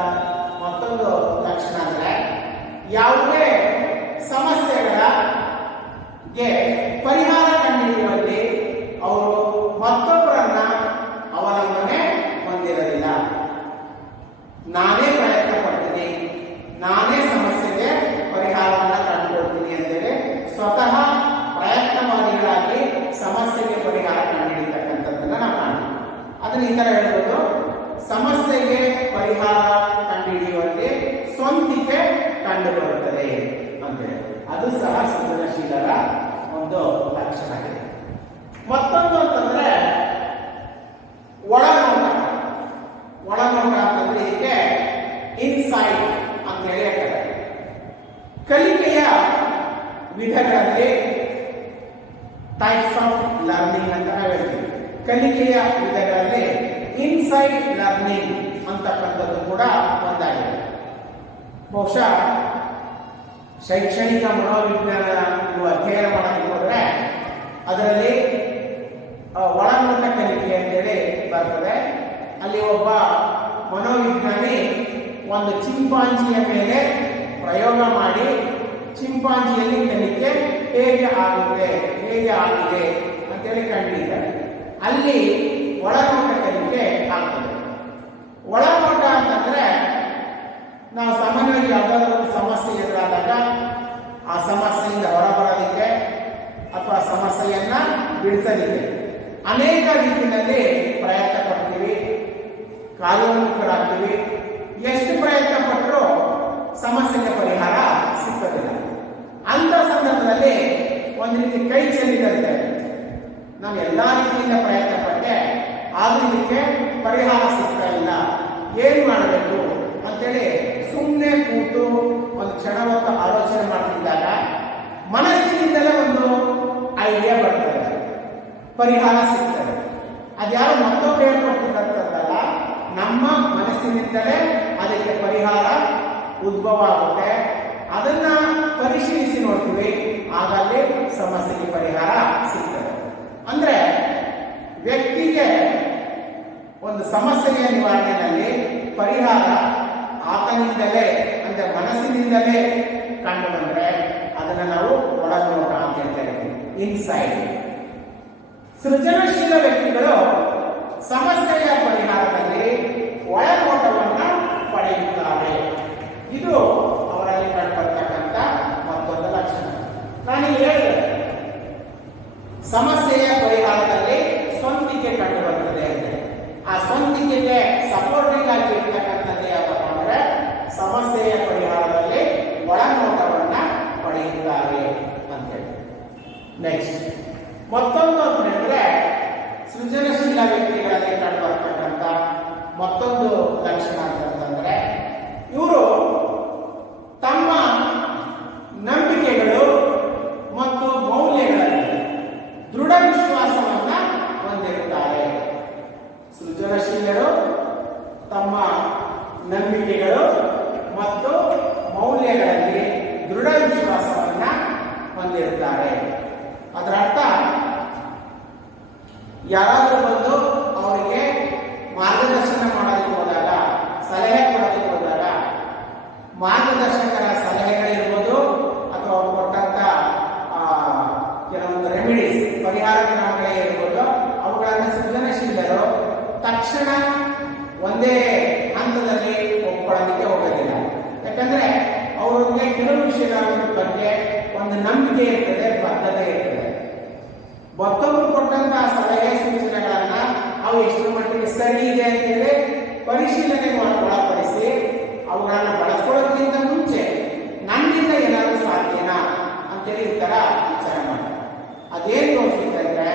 ಮತ್ತೊಂದು ಲಕ್ಷಣ ಅಂದ್ರೆ ಯಾವುದೇ ಸಮಸ್ಯೆಗಳಿಗೆ ಪರಿಹಾರ ಕಂಡುಹಿಡಿಯುವಲ್ಲಿ ಅವರು ಮತ್ತೊಬ್ಬರನ್ನ ಅವಲಂಬನೆ ಹೊಂದಿರಲಿಲ್ಲ. ನಾನೇ ಪ್ರಯತ್ನ ಪಡ್ತೀನಿ, ನಾನೇ ಸಮಸ್ಯೆಗೆ ಪರಿಹಾರವನ್ನ ಕಂಡುಕೊಡ್ತೀನಿ ಅಂತೇಳಿ ಸ್ವತಃ ಪ್ರಯತ್ನವಾದಿಗಳಾಗಿ ಸಮಸ್ಯೆಗೆ ಪರಿಹಾರ ಕಂಡುಹಿಡಿತಕ್ಕಂಥದ್ದನ್ನ ನಾವು ಕಾಣ್ತೀವಿ. ಅದನ್ನ ಈ ತರ ಹೇಳ್ಬೋದು, ಸಮಸ್ಯೆಗೆ ಪರಿಹಾರ ಕಂಡುಹಿಡಿಯುವಲ್ಲಿ ಸ್ವಂತಿಕೆ ಕಂಡುಬರುತ್ತದೆ ಅಂತೇಳಿ. ಅದು ಸಹ ಸೃಜನಶೀಲರ ಒಂದು ಲಕ್ಷಣ ಆಗಿದೆ. ಮತ್ತೊಂದು ಅಂತಂದ್ರೆ ಒಳನೋಟ. ಒಳನೋಟ ಅಂತಂದ್ರೆ ಇದಕ್ಕೆ ಇನ್ಸೈಟ್ ಅಂತ ಹೇಳಿ ಹೇಳ್ತಾರೆ. ಕಲಿಕೆಯ ವಿಧಗಳಲ್ಲಿ ಟೈಪ್ಸ್ ಆಫ್ ಲರ್ನಿಂಗ್ ಅಂತ ನಾವು ಹೇಳ್ತೀವಿ. ಕಲಿಕೆಯ ವಿಧಗಳಲ್ಲಿ ಇನ್ಸೈಟ್ ಲರ್ನಿಂಗ್ ಅಂತಕ್ಕಂಥದ್ದು ಕೂಡ ಒಂದಾಗಿದೆ. ಬಹುಶಃ ಶೈಕ್ಷಣಿಕ ಮನೋವಿಜ್ಞಾನ ನೀವು ಅಧ್ಯಯನ ಮಾಡಕ್ಕೆ ಹೋದ್ರೆ ಅದರಲ್ಲಿ ಒಳನೋಟ ಕಲಿಕೆ ಅಂತೇಳಿ ಬರ್ತದೆ. ಅಲ್ಲಿ ಒಬ್ಬ ಮನೋವಿಜ್ಞಾನಿ ಒಂದು ಚಿಂಪಾಂಜಿಯ ಮೇಲೆ ಪ್ರಯೋಗ ಮಾಡಿ ಚಿಂಪಾಂಜಿಯಲ್ಲಿ ಕಲಿಕೆ ಹೇಗೆ ಆಗಿದೆ ಅಂತೇಳಿ ಕಂಡಿದ್ದಾರೆ. ಅಲ್ಲಿ ಒಳನೋಟ ಕಲಿಕೆ ಆಗ್ತದೆ. ಒಳನೋಟ ಅಂತಂದ್ರೆ ನಾವು ಸಾಮಾನ್ಯವಾಗಿ ಯಾವುದಾದ್ರೂ ಒಂದು ಸಮಸ್ಯೆ ಎದುರಾದಾಗ ಆ ಸಮಸ್ಯೆಯಿಂದ ಹೊರಬರೋದಕ್ಕೆ ಅಥವಾ ಸಮಸ್ಯೆಯನ್ನ ಬಿಡಿಸಲಿಕ್ಕೆ ಅನೇಕ ರೀತಿಯಲ್ಲಿ ಪ್ರಯತ್ನ ಪಡ್ತೀವಿ, ಕಾರ್ಯೋನ್ಮುಖರಾಗ್ತೀವಿ. ಎಷ್ಟು ಪ್ರಯತ್ನ ಪಟ್ಟರೂ ಸಮಸ್ಯೆಗೆ ಪರಿಹಾರ ಸಿಕ್ಕದಿಲ್ಲ. ಅಂತ ಸಂದರ್ಭದಲ್ಲಿ ಒಂದು ರೀತಿ ಕೈ ಚೆಲ್ಲಿದಂತೆ ನಾನು ಎಲ್ಲಾ ರೀತಿಯಿಂದ ಪ್ರಯತ್ನ ಪಟ್ಟೆ, ಆದ್ರೂ ಇದಕ್ಕೆ ಪರಿಹಾರ ಸಿಗ್ತಾ ಇಲ್ಲ, ಏನ್ ಮಾಡಬೇಕು ಅಂತೇಳಿ ಸುಮ್ಮನೆ ಕೂತು ಒಂದು ಕ್ಷಣ ಹೊತ್ತು ಆಲೋಚನೆ ಮಾಡ್ತಿದ್ದಾಗ ಮನಸ್ಸಿನಿಂದಲೇ ಒಂದು ಐಡಿಯಾ ಬರ್ತದೆ, ಪರಿಹಾರ ಸಿಗ್ತದೆ. ಅದ್ಯಾರು ಮತ್ತೊಬ್ಬರು ಹೇಳ್ಕೊಟ್ಟಿರ್ತದಲ್ಲ, ನಮ್ಮ ಮನಸ್ಸಿನಿಂದಲೇ ಅದಕ್ಕೆ ಪರಿಹಾರ ಉದ್ಭವ ಆಗುತ್ತೆ. ಅದನ್ನ ಪರಿಶೀಲಿಸಿ ನೋಡ್ತೀವಿ, ಆಗಲೇ ಸಮಸ್ಯೆಗೆ ಪರಿಹಾರ ಸಿಗ್ತದೆ. ಅಂದ್ರೆ ವ್ಯಕ್ತಿಗೆ ಒಂದು ಸಮಸ್ಯೆಯ ನಿವಾರಣೆಯಲ್ಲಿ ಪರಿಹಾರ ಆತನಿಂದಲೇ ಅಂದ್ರೆ ಮನಸ್ಸಿನಿಂದಲೇ ಕಂಡು ಬಂದ್ರೆ ಅದನ್ನ ನಾವು ಒಳನೋಟ ಅಂತ ಹೇಳ್ತೇವೆ, ಇನ್ಸೈಡ್. ಸೃಜನಶೀಲ ವ್ಯಕ್ತಿಗಳು ಸಮಸ್ಯೆಯ ಪರಿಹಾರದಲ್ಲಿ ಒಳನೋಟವನ್ನ ಪಡೆಯುತ್ತಾರೆ. ಇದು ಅವರಲ್ಲಿ ಕಂಡುಬರ್ತಕ್ಕಂಥ ಮತ್ತೊಂದು ಲಕ್ಷಣ. ನಾನೀಗ ಹೇಳಿದೆ ಸಮಸ್ಯೆಯ ಪರಿಹಾರದಲ್ಲಿ ಸ್ವಂತಿಕೆ ಕಂಡು ಬರ್ತದೆ ಅಂತ. ಆ ಸ್ವಂತಿಕೆಗೆ ಸಪೋರ್ಟಿಂಗ್ ಆಗಿ ಇರ್ತಕ್ಕಂಥದ್ದು ಯಾವಪ್ಪ ಅಂದ್ರೆ ಮತ್ತೊಂದು ಅಂತ ಹೇಳಿದ್ರೆ ಸೃಜನಶೀಲ ವ್ಯಕ್ತಿಗಳಲ್ಲಿ ಕಂಡುಬರ್ತಕ್ಕಂಥ ಮತ್ತೊಂದು ಲಕ್ಷಣ ಅಂತಂದ್ರೆ ಇವರು ತಮ್ಮ ನಂಬಿಕೆಗಳು ಮತ್ತು ಮೌಲ್ಯಗಳಲ್ಲಿ ದೃಢ ವಿಶ್ವಾಸವನ್ನ ಹೊಂದಿರುತ್ತಾರೆ. ಸೃಜನಶೀಲರು ತಮ್ಮ ನಂಬಿಕೆಗಳು ಮತ್ತು ಮೌಲ್ಯಗಳಲ್ಲಿ ದೃಢ ವಿಶ್ವಾಸವನ್ನ ಹೊಂದಿರುತ್ತಾರೆ. ಅದರ ಅರ್ಥ ಯಾರಾದರೂ ಬಂದು ಅವರಿಗೆ ಮಾರ್ಗದರ್ಶನ ಮಾಡೋದಕ್ಕೆ ಹೋದಾಗ, ಸಲಹೆ ಕೊಡೋದಕ್ಕೆ ಹೋದಾಗ, ಮಾರ್ಗದರ್ಶಕರ ಸಲಹೆಗಳಿರ್ಬೋದು ಅಥವಾ ಅವರು ಕೊಟ್ಟಂತ ಕೆಲವೊಂದು ರೆಮಿಡೀಸ್, ಪರಿಹಾರ ಕ್ರಮಗಳೇ ಇರ್ಬೋದು, ಅವುಗಳನ್ನು ಸೃಜನಶೀಲರು ತಕ್ಷಣ ಒಂದೇ ಹಂತದಲ್ಲಿ ಒಪ್ಕೊಳ್ಳೋದಕ್ಕೆ ಹೋಗೋದಿಲ್ಲ. ಯಾಕಂದ್ರೆ ಅವ್ರಿಗೆ ಕೆಲವು ವಿಷಯಗಳ ಬಗ್ಗೆ ಒಂದು ನಂಬಿಕೆ ಇರ್ತದೆ, ಬದ್ಧತೆ ಇರ್ತದೆ. ಮತ್ತೊಬ್ಬರು ಕೊಟ್ಟಂತಹ ಸಲಹೆ ಸೂಚನೆಗಳನ್ನ ಅವು ಎಷ್ಟು ಮಟ್ಟಿಗೆ ಸರಿ ಇದೆ ಅಂತೇಳಿ ಪರಿಶೀಲನೆಗೆ ಒಳಪಡಿಸಿ ಅವುಗಳನ್ನ ಬಳಸ್ಕೊಳ್ಳೋದಕ್ಕಿಂತ ಮುಂಚೆ ನನ್ನಿಂದ ಏನಾದರೂ ಸಾಧ್ಯನಾ ಅಂತೇಳಿ ಈ ತರ ವಿಚಾರ ಮಾಡ್ತಾರೆ. ಅದೇನು ತೋರಿಸುತ್ತೆ ಅಂದ್ರೆ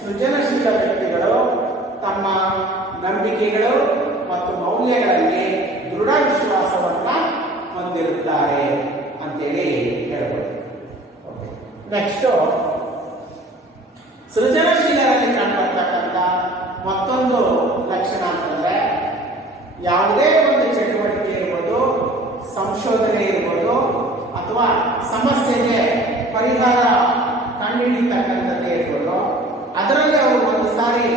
ಸೃಜನಶೀಲ ವ್ಯಕ್ತಿಗಳು ತಮ್ಮ ನಂಬಿಕೆಗಳು ಮತ್ತು ಮೌಲ್ಯಗಳಲ್ಲಿ ದೃಢ ವಿಶ್ವಾಸವನ್ನ ಹೊಂದಿರುತ್ತಾರೆ ಅಂತೇಳಿ ಹೇಳ್ಬೋದು. ನೆಕ್ಸ್ಟ್, ಸೃಜನಶೀಲರಲ್ಲಿ ಕಂಡುಬರ್ತಕ್ಕಂಥ ಮತ್ತೊಂದು ಲಕ್ಷಣ ಅಂತಂದ್ರೆ ಯಾವುದೇ ಒಂದು ಚಟುವಟಿಕೆ ಇರ್ಬೋದು, ಸಂಶೋಧನೆ ಇರ್ಬೋದು, ಅಥವಾ ಸಮಸ್ಯೆಗೆ ಪರಿಹಾರ ಕಂಡುಹಿಡಿತಕ್ಕಂಥದ್ದೇ ಇರ್ಬೋದು, ಅದರಲ್ಲಿ ಅವರು ಒಂದು ಸಾರಿ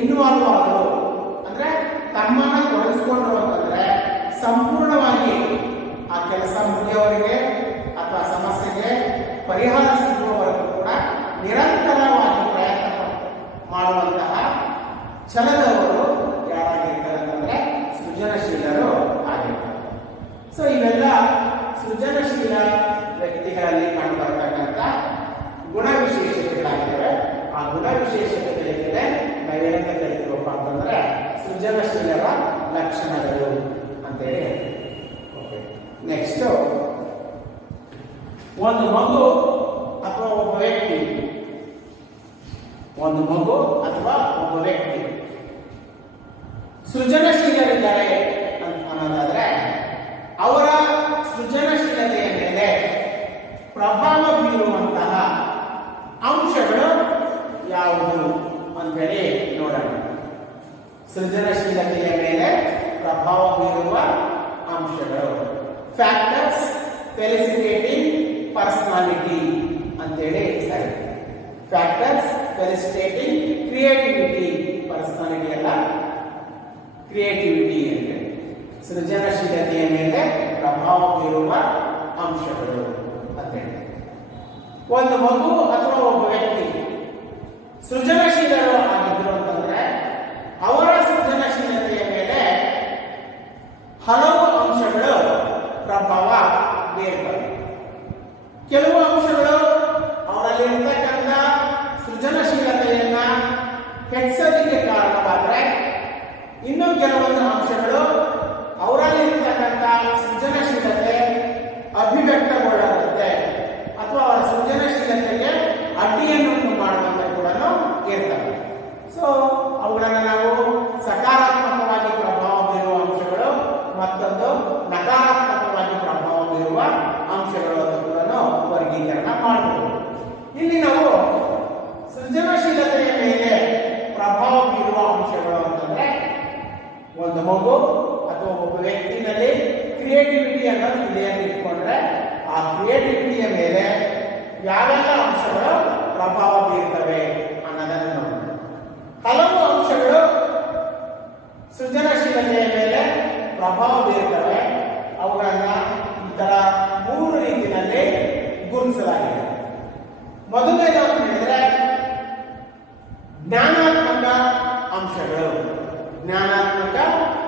ಇನ್ವಾಲ್ವ್ ಆದರು ಅಂದ್ರೆ ತಮ್ಮನ್ನ ತೊಡಗಿಸ್ಕೊಂಡ್ರು ಅಂತಂದ್ರೆ ಸಂಪೂರ್ಣವಾಗಿ ಆ ಕೆಲಸ ಮುಗಿಯೋವರೆಗೆ ಅಥವಾ ಸಮಸ್ಯೆಗೆ ಪರಿಹಾರ ಸಿಗುವವರೆಗೂ ಕೂಡ ನಿರಂತರವಾಗಿ ಪ್ರಯತ್ನ ಮಾಡುವಂತಹ ಛಲದವರು ಯಾರಾಗಿರ್ತಾರೆ ಅಂತಂದ್ರೆ ಸೃಜನಶೀಲರು ಆಗಿರ್ತಾರೆ. ಸೊ ಇವೆಲ್ಲ ಸೃಜನಶೀಲ ವ್ಯಕ್ತಿಗಳಲ್ಲಿ ಕಂಡುಬರ್ತಕ್ಕಂಥ ಗುಣ ವಿಶೇಷತೆಗಳಾಗಿವೆ. ಆ ಗುಣ ವಿಶೇಷತೆಗಳಿಗೆ ನಾವೇನಂತ ಕರಿತೀವಪ್ಪ ಅಂತಂದ್ರೆ ಸೃಜನಶೀಲರ ಲಕ್ಷಣಗಳು ಅಂತೇಳಿ. ನೆಕ್ಸ್ಟ್, ಒಂದು ಮಗು ಅಥವಾ ಒಬ್ಬ ವ್ಯಕ್ತಿ ಸೃಜನಶೀಲರಿದ್ದಾರೆ ಅನ್ನೋದಾದ್ರೆ ಅವರ ಸೃಜನಶೀಲತೆಯ ಮೇಲೆ ಪ್ರಭಾವ ಬೀರುವಂತಹ ಅಂಶಗಳು ಯಾವುದು ಅಂತೇಳಿ ನೋಡೋಣ. ಸೃಜನಶೀಲತೆಯ ಮೇಲೆ ಪ್ರಭಾವ ಬೀರುವ ಅಂಶಗಳು, ಫ್ಯಾಕ್ಟರ್ಸ್ ಫೆಲಿಸಿಟೇಟಿಂಗ್ ಪರ್ಸನಾಲಿಟಿ ಅಂತೇಳಿ ಸರಿ. ಫ್ಯಾಕ್ಟರ್ಸ್ ಫೆಲಿಸಿಟೇಟಿಂಗ್ ಕ್ರಿಯೇಟಿವಿಟಿ, ಪರ್ಸನಾಲಿಟಿ ಅಲ್ಲ, ಕ್ರಿಯೇಟಿವಿಟಿ ಅಂದರೆ ಸೃಜನಶೀಲತೆಯ ಮೇಲೆ ಪ್ರಭಾವ ಬೀರುವ ಅಂಶಗಳು ಅಂತೇಳಿ. ಒಂದು ಮಗು ಅಥವಾ ಒಬ್ಬ ವ್ಯಕ್ತಿ ಸೃಜನಶೀಲರು ಆಗಿದ್ರು ಅಂತಂದ್ರೆ ಅವರ ಸೃಜನಶೀಲತೆಯ ಮೇಲೆ ಹಲವು ಅಂಶಗಳು ಪ್ರಭಾವ ಬೀರ್ತವೆ. ಕೆಲವು ಅಂಶಗಳು ಅವರಲ್ಲಿರ್ತಕ್ಕಂಥ ಸೃಜನಶೀಲತೆಯನ್ನ ಹೆಚ್ಚೋದಕ್ಕೆ ಕಾರಣವಾದರೆ, ಇನ್ನು ಕೆಲವೊಂದು ಅಂಶಗಳು ಅವರಲ್ಲಿರ್ತಕ್ಕಂಥ ಸೃಜನಶೀಲತೆ ಅಭಿವ್ಯಕ್ತಗೊಳ್ಳದಂತೆ ಅಥವಾ ಅವರ ಸೃಜನಶೀಲತೆಗೆ ಅಡ್ಡಿಯನ್ನು ಮಾಡುವಂತೆ ಕೂಡ ಇರ್ತವೆ. ಸೊ ಅವುಗಳನ್ನು ನಾವು ಸಕಾರಾತ್ಮಕವಾಗಿ ಪ್ರಭಾವ ಬೀರುವ ಅಂಶಗಳು, ಮತ್ತೊಂದು ನಕಾರಾತ್ಮಕವಾಗಿ ಪ್ರಭಾವ ಬೀರುವ ಅಂಶಗಳು ಅಂತ ಕೂಡ ವರ್ಗೀಕರಣ ಮಾಡಬಹುದು. ಇಲ್ಲಿ ನಾವು ಸೃಜನಶೀಲತೆಯ ಮೇಲೆ ಪ್ರಭಾವ ಬೀರುವ ಅಂಶಗಳು ಅಂತಂದ್ರೆ ಒಂದು ಮಗು ಅಥವಾ ಒಬ್ಬ ವ್ಯಕ್ತಿನಲ್ಲಿ ಕ್ರಿಯೇಟಿವಿಟಿ ಅನ್ನೋದು ಇದೆ ಅಂತ ಇಟ್ಕೊಂಡ್ರೆ ಆ ಕ್ರಿಯೇಟಿವಿಟಿಯ ಮೇಲೆ ಯಾವೆಲ್ಲ ಅಂಶಗಳು ಪ್ರಭಾವ ಬೀರ್ತವೆ ಅನ್ನೋದನ್ನು ನೋಡಿ. ಹಲವು ಅಂಶಗಳು ಸೃಜನಶೀಲತೆಯ ಮೇಲೆ ಪ್ರಭಾವ ಬೀರ್ತವೆ. ಅವುಗಳನ್ನ ಈ ತರ 3 ರೀತಿಯಲ್ಲಿ ಗುರುತಿಸಲಾಗಿದೆ. ಮೊದಲನೇದು ಅಂತ ಹೇಳಿದ್ರೆ ಜ್ಞಾನಾತ್ಮಕ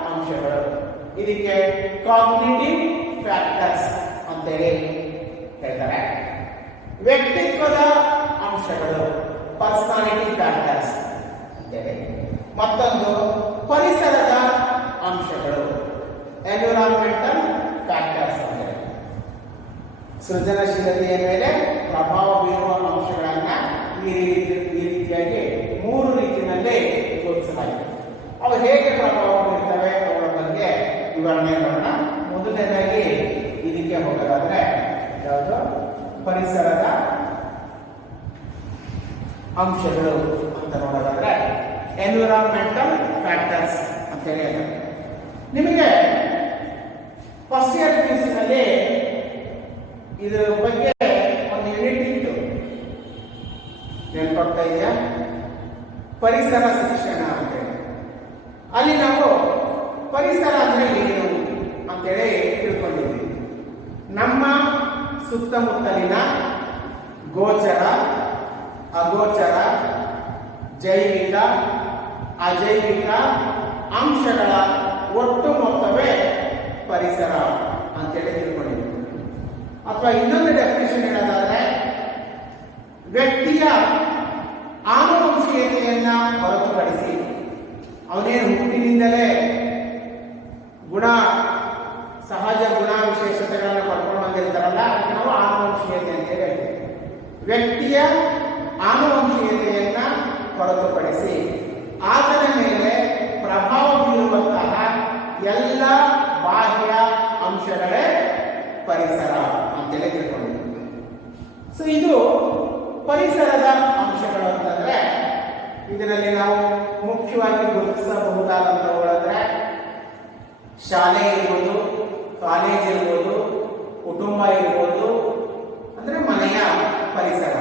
ಅಂಶಗಳು. ಇದಕ್ಕೆ ಕಾಗ್ನಿಟಿವ್ ಫ್ಯಾಕ್ಟರ್ಸ್ ಅಂತೇಳಿ ಹೇಳ್ತಾರೆ. ವ್ಯಕ್ತಿತ್ವದ ಅಂಶಗಳು, ಪರ್ಸನಾಲಿಟಿ ಫ್ಯಾಕ್ಟರ್ಸ್ ಅಂತೇಳಿ. ಮತ್ತೊಂದು ಪರಿಸರದ ಅಂಶಗಳು, ಎನ್ವಿರಾನ್ಮೆಂಟಲ್ ಫ್ಯಾಕ್ಟರ್ಸ್ ಅಂತೇಳಿ. ಸೃಜನಶೀಲತೆಯ ಮೇಲೆ ಪ್ರಭಾವ ಬೀರುವ ಅಂಶಗಳನ್ನ ಈ ರೀತಿಯಾಗಿ ಮೂರು ರೀತಿಯಲ್ಲಿ ಗುರುತಿಸಲಾಗಿದೆ. ಅವು ಹೇಗೆ ಪ್ರಭಾವ ಬೀರ್ತವೆ ಅವರ ಬಗ್ಗೆ ವಿವರಣೆ ಮಾಡೋಣ. ಮೊದಲನೇದಾಗಿ ಇದಕ್ಕೆ ಹೋಗೋದಾದ್ರೆ ಯಾವುದು ಪರಿಸರದ ಅಂಶಗಳು ಅಂತ ನೋಡೋದಾದ್ರೆ ಎನ್ವಿರಾನ್ಮೆಂಟಲ್ ಫ್ಯಾಕ್ಟರ್ಸ್ ಅಂತ ಹೇಳಿ ನಿಮಗೆ ಫಸ್ಟ್ ಇಯರ್ ಪಿಯುಸಿನಲ್ಲಿ ಇದರ ಬಗ್ಗೆ ಒಂದು ಯೂನಿಟ್ ಇತ್ತು, ನೆನಪಾಗ್ತಾ ಇದೆಯಾ? ಪರಿಸರ ಶಿಕ್ಷಣ ಅಂತೇಳಿ. ಅಲ್ಲಿ ನಾವು ಪರಿಸರ ಅಂದ್ರೆ ಏನು ಅಂತೇಳಿ ತಿಳ್ಕೊಂಡಿದ್ವಿ. ನಮ್ಮ ಸುತ್ತಮುತ್ತಲಿನ ಗೋಚರ, ಅಗೋಚರ, ಜೈವಿಕ, ಅಜೈವಿಕ ಅಂಶಗಳ ಒಟ್ಟು ಮೊತ್ತವೇ ಪರಿಸರ ಅಂತೇಳಿ ತಿಳ್ಕೊಂಡಿದ್ವಿ. ಅಥವಾ ಇನ್ನೊಂದು ಡೆಫಿನೇಷನ್ ಹೇಳೋದಾದ್ರೆ ವ್ಯಕ್ತಿಯ ಆನುವಂಶೀಯತೆಯನ್ನ ಹೊರತುಪಡಿಸಿ ಅವನೇನು ಹುಟ್ಟಿನಿಂದಲೇ ಸಹಜ ಗುಣ ವಿಶೇಷತೆಗಳನ್ನ ಪಡ್ಕೊಂಡು ಬಂದಿರ್ತಾರಲ್ಲ ಅದಕ್ಕೆ ನಾವು ಆನುವಂಶೀಯತೆ ಅಂತ ಹೇಳ್ತೀವಿ. ವ್ಯಕ್ತಿಯ ಆನುವಂಶೀಯತೆಯನ್ನ ಹೊರತುಪಡಿಸಿ ಆತನ ಮೇಲೆ ಪ್ರಭಾವ ಬೀರುವಂತಹ ಎಲ್ಲ ಬಾಹ್ಯ ಅಂಶಗಳೇ ಪರಿಸರ ಅಂತೇಳಿ ತಿಳ್ಕೊಂಡಿದ್ದೀವಿ. ಸೊ ಇದು ಪರಿಸರದ ಅಂಶಗಳು ಅಂತಂದ್ರೆ ಇದರಲ್ಲಿ ನಾವು ಮುಖ್ಯವಾಗಿ ಗುರುತಿಸಬಹುದಾದಂಥವುಗಳಂದ್ರೆ ಶಾಲೆ ಇರ್ಬೋದು, ಕಾಲೇಜ್ ಇರ್ಬೋದು, ಕುಟುಂಬ ಇರ್ಬೋದು, ಅಂದ್ರೆ ಮನೆಯ ಪರಿಸರ.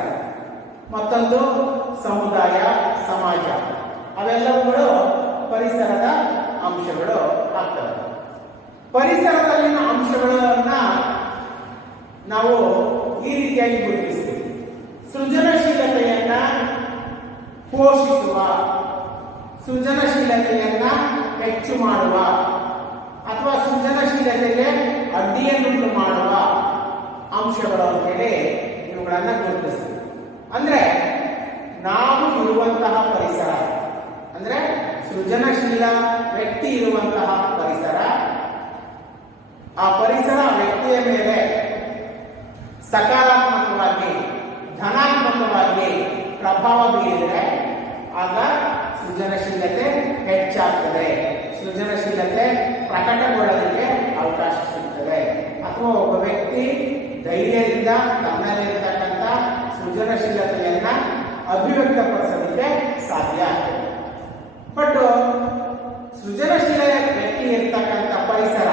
ಮತ್ತೊಂದು ಸಮುದಾಯ, ಸಮಾಜ, ಅವೆಲ್ಲವುಗಳು ಪರಿಸರದ ಅಂಶಗಳು ಆಗ್ತವೆ. ಪರಿಸರದಲ್ಲಿನ ಅಂಶಗಳನ್ನ ನಾವು ಈ ರೀತಿಯಾಗಿ ಗುರುತಿಸ್ತೀವಿ. ಸೃಜನಶೀಲತೆಯನ್ನ ಪೋಷಿಸುವ, ಸೃಜನಶೀಲತೆಯನ್ನ ಹೆಚ್ಚು ಮಾಡುವ ಅಥವಾ ಸೃಜನಶೀಲತೆಗೆ ಅಡ್ಡಿಯನ್ನುಂಟು ಮಾಡುವ ಅಂಶಗಳು ಅಂತೇಳಿ ಇವುಗಳನ್ನ ಗುರುತಿಸ್ತೀವಿ. ಅಂದ್ರೆ ನಾವು ಇರುವಂತಹ ಪರಿಸರ ಅಂದ್ರೆ ಸೃಜನಶೀಲ ವ್ಯಕ್ತಿ ಇರುವಂತಹ ಪರಿಸರ, ಆ ಪರಿಸರ ವ್ಯಕ್ತಿಯ ಮೇಲೆ ಸಕಾರಾತ್ಮಕವಾಗಿ ಧನಾತ್ಮಕವಾಗಿ ಪ್ರಭಾವ ಬೀರಿದರೆ ಆಗ ಸೃಜನಶೀಲತೆ ಹೆಚ್ಚಾಗ್ತದೆ, ಸೃಜನಶೀಲತೆ ಪ್ರಕಟಗೊಳ್ಳೋದಕ್ಕೆ ಅವಕಾಶ ಸಿಗ್ತದೆ. ಅಥವಾ ಒಬ್ಬ ವ್ಯಕ್ತಿ ಧೈರ್ಯದಿಂದ ತನ್ನಲ್ಲಿರ್ತಕ್ಕಂಥ ಸೃಜನಶೀಲತೆಯನ್ನ ಅಭಿವ್ಯಕ್ತಪಡಿಸೋದಕ್ಕೆ ಸಾಧ್ಯ ಆಗ್ತದೆ. ಬಟ್ ಸೃಜನಶೀಲ ವ್ಯಕ್ತಿ ಇರ್ತಕ್ಕಂಥ ಪರಿಸರ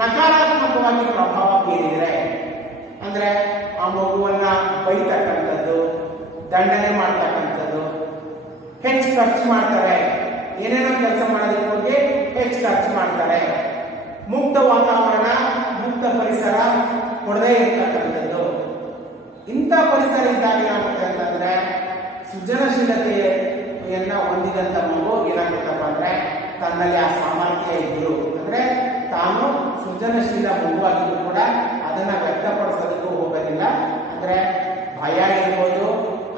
ನಕಾರಾತ್ಮಕವಾಗಿ ಪ್ರಭಾವ ಬೀರಿದರೆ ಅಂದ್ರೆ ಆ ಮಗುವನ್ನ ಬೈತಕ್ಕಂಥದ್ದು, ದಂಡನೆ ಮಾಡ್ತಕ್ಕಂಥದ್ದು, ಹೆಚ್ಚು ಖರ್ಚು ಮಾಡ್ತಾರೆ, ಏನೇನೋ ಕೆಲಸ ಮಾಡೋದಕ್ಕೆ ಹೋಗಿ ಹೆಚ್ಚು ಖರ್ಚು ಮಾಡ್ತಾರೆ, ಮುಕ್ತ ವಾತಾವರಣ, ಮುಕ್ತ ಪರಿಸರ ಕೊಡದೇ ಇರ್ತಕ್ಕಂಥದ್ದು, ಇಂಥ ಪರಿಸರ ಇದ್ದಾಗ ಏನಾಗುತ್ತೆ ಅಂತಂದ್ರೆ ಸೃಜನಶೀಲತೆಯನ್ನ ಹೊಂದಿದಂತ ಮಗು ಏನಾಗುತ್ತಪ್ಪ ಅಂದ್ರೆ ತನ್ನಲ್ಲಿ ಆ ಸಾಮರ್ಥ್ಯ ಇದ್ರು ಅಂದ್ರೆ ತಾನು ಸೃಜನಶೀಲ ಮಗುವಾಗಿದ್ದು ಕೂಡ ಅದನ್ನ ವ್ಯಕ್ತಪಡಿಸೋದಕ್ಕೂ ಹೋಗೋದಿಲ್ಲ. ಅಂದ್ರೆ ಭಯ ಇರ್ಬೋದು,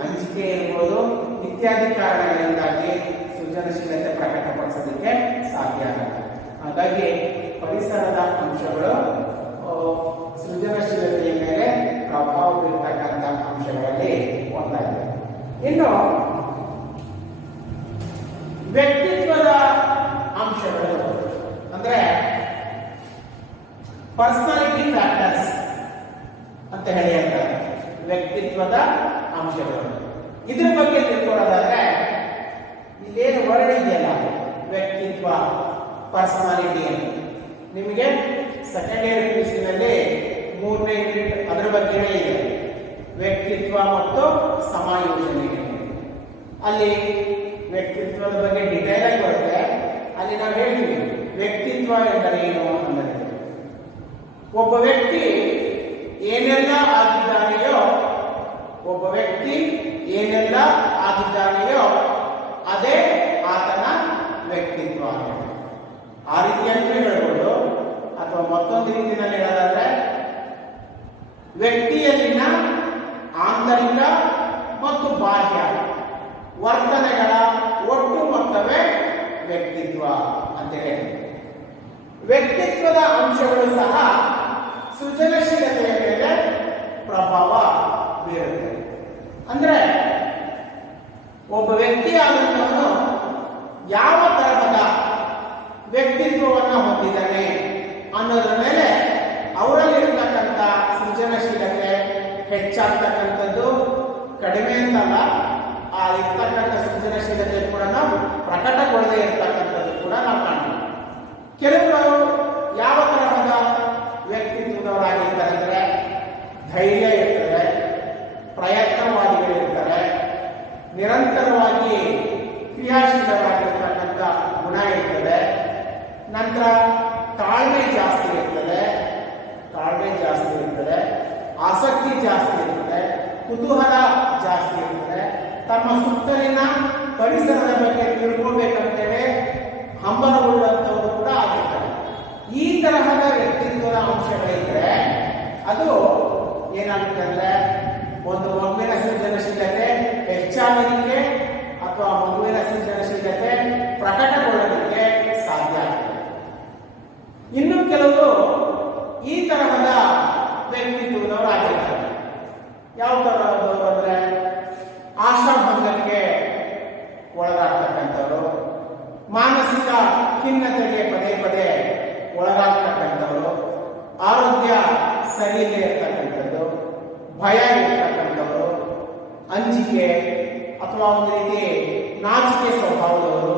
ಅಂಜಿಕೆ ಇರ್ಬೋದು, ಇತ್ಯಾದಿ ಕಾರಣಗಳಿಂದಾಗಿ ಸೃಜನಶೀಲತೆ ಪ್ರಕಟಪಡಿಸೋದಕ್ಕೆ ಸಾಧ್ಯ ಆಗುತ್ತೆ. ಹಾಗಾಗಿ ಪರಿಸರದ ಅಂಶಗಳು ಸೃಜನಶೀಲತೆಯ ಮೇಲೆ ಪ್ರಭಾವ ಬೀರ್ತಕ್ಕಂಥ ಅಂಶಗಳಲ್ಲಿ ಒಂದಾಗಿದೆ. ಇನ್ನು ವ್ಯಕ್ತಿತ್ವದ ಅಂಶಗಳು ಅಂದ್ರೆ ಪರ್ಸನಾಲಿಟಿ ಫ್ಯಾಕ್ಟರ್ಸ್ ಅಂತ ಹೇಳಿ ಹೇಳ್ತಾರೆ. ವ್ಯಕ್ತಿತ್ವದ ಅಂಶಗಳು ಇದ್ರ ಬಗ್ಗೆ ತಿಳ್ಕೊಳ್ಳೋದಾದ್ರೆ ಇಲ್ಲೇನು ವರ್ಡ್ ಇದೆಯಲ್ಲ ವ್ಯಕ್ತಿತ್ವ, ಪರ್ಸನಾಲಿಟಿ ಅಂತ ನಿಮಗೆ ಸೆಕೆಂಡ್ ಇಯರ್ ಪಿಯುಸಿನಲ್ಲಿ 3ನೇ ಯೂನಿಟ್ ಅದರ ಬಗ್ಗೆ ಇದೆ. ವ್ಯಕ್ತಿತ್ವ ಮತ್ತು ಸಮಾಯೋಜನೆ. ಅಲ್ಲಿ ವ್ಯಕ್ತಿತ್ವದ ಬಗ್ಗೆ ಡಿಟೇಲ್ ಆಗಿ ಬರುತ್ತೆ. ಅಲ್ಲಿ ನಾವು ಹೇಳ್ತೀವಿ ವ್ಯಕ್ತಿತ್ವ ಎಂದರೆ ಏನು ಅಂದರೆ ಒಬ್ಬ ವ್ಯಕ್ತಿ ಏನೆಲ್ಲ ಆಗಿದ್ದಾನೆಯೋ, ಒಬ್ಬ ವ್ಯಕ್ತಿ ಏನೆಲ್ಲ ಆಗಿದ್ದಾನೆಯೋ ಅದೇ ಆತನ ವ್ಯಕ್ತಿತ್ವ. ಆ ರೀತಿಯಾಗಿ ಹೇಳ್ಬೋದು. ಅಥವಾ ಮತ್ತೊಂದು ರೀತಿಯಲ್ಲಿ ಹೇಳೋದಾದ್ರೆ ವ್ಯಕ್ತಿಯಲ್ಲಿನ ಆಂತರಿಕ ಮತ್ತು ಬಾಹ್ಯ ವರ್ತನೆಗಳ ಒಟ್ಟು ಮೊತ್ತವೇ ವ್ಯಕ್ತಿತ್ವ ಅಂತ ಹೇಳಿ. ವ್ಯಕ್ತಿತ್ವದ ಅಂಶಗಳು ಸಹ ಸೃಜನಶೀಲತೆಯ ಮೇಲೆ ಪ್ರಭಾವ ಬೀರುತ್ತೆ. ಅಂದ್ರೆ ಹೆಚ್ಚಾಗ್ತಕ್ಕಂಥದ್ದು ಕಡಿಮೆ ಅಂತಲ್ಲ, ಆ ಇರ್ತಕ್ಕಂಥ ಸೃಜನಶೀಲತೆ ಕೂಡ ನಾವು ಪ್ರಕಟಗೊಳ್ಳದೆ ಇರ್ತಕ್ಕಂಥದ್ದು ಕೂಡ ನಾವು ಕಾಣ್ತೀವಿ. ಕೆಲವರು ಯಾವ ತರಹದ ವ್ಯಕ್ತಿತ್ವದವರಾಗಿರ್ತಾರೆ ಅಂದರೆ ಧೈರ್ಯ ಇರ್ತದೆ, ಪ್ರಯತ್ನವಾದಿಗಳಿರ್ತಾರೆ, ನಿರಂತರವಾಗಿ ಕ್ರಿಯಾಶೀಲವಾಗಿರ್ತಕ್ಕಂಥ ಗುಣ ಇರ್ತದೆ. ನಂತರ ತಾಳ್ಮೆ ಜಾಸ್ತಿ ಇರ್ತದೆ, ಆಸಕ್ತಿ ಜಾಸ್ತಿ ಇರ್ತದೆ, ಕುತೂಹಲ ಜಾಸ್ತಿ ಇರ್ತದೆ, ತಮ್ಮ ಸುತ್ತಲಿನ ಪರಿಸರದ ಬಗ್ಗೆ ತಿಳ್ಕೊಳ್ಬೇಕಂತೇಳಿ ಹಂಬಲಗೊಳ್ಳುವಂಥವರು ಕೂಡ ಆಗಿರ್ತಾರೆ. ಈ ತರಹದ ವ್ಯಕ್ತಿತ್ವದ ಅಂಶಗಳಿದ್ರೆ ಅದು ಏನಾಗುತ್ತೆ ಅಂದ್ರೆ ಒಂದು ಮಗುವಿನ ಸೃಜನಶೀಲತೆ ಹೆಚ್ಚಾಗಲಿಕ್ಕೆ ಅಥವಾ ಮಗುವಿನ ಸೃಜನಶೀಲತೆ ಪ್ರಕಟಗೊಳ್ಳಲಿಕ್ಕೆ ಸಾಧ್ಯ ಆಗುತ್ತೆ. ಇನ್ನು ಕೆಲವರು ಈ ತರಹದ ವ್ಯಕ್ತಿತ್ವದವರು ಆಗಿರ್ತಾರೆ. ಯಾವ ತರಹದವರು ಅಂದ್ರೆ ಆಶಾಭಂಗಕ್ಕೆ ಒಳಗಾಗ್ತಕ್ಕಂಥವ್ರು, ಮಾನಸಿಕ ಖಿನ್ನತೆಗೆ ಪದೇ ಪದೇ ಒಳಗಾಗ್ತಕ್ಕಂಥವ್ರು, ಆರೋಗ್ಯ ಸರಿ ಇಲ್ಲದೆ ಇರ್ತಕ್ಕಂಥದ್ದು, ಭಯ ಇರ್ತಕ್ಕಂಥವ್ರು, ಅಂಜಿಕೆ ಅಥವಾ ಒಂದು ರೀತಿ ನಾಚಿಕೆ ಸ್ವಭಾವದವರು,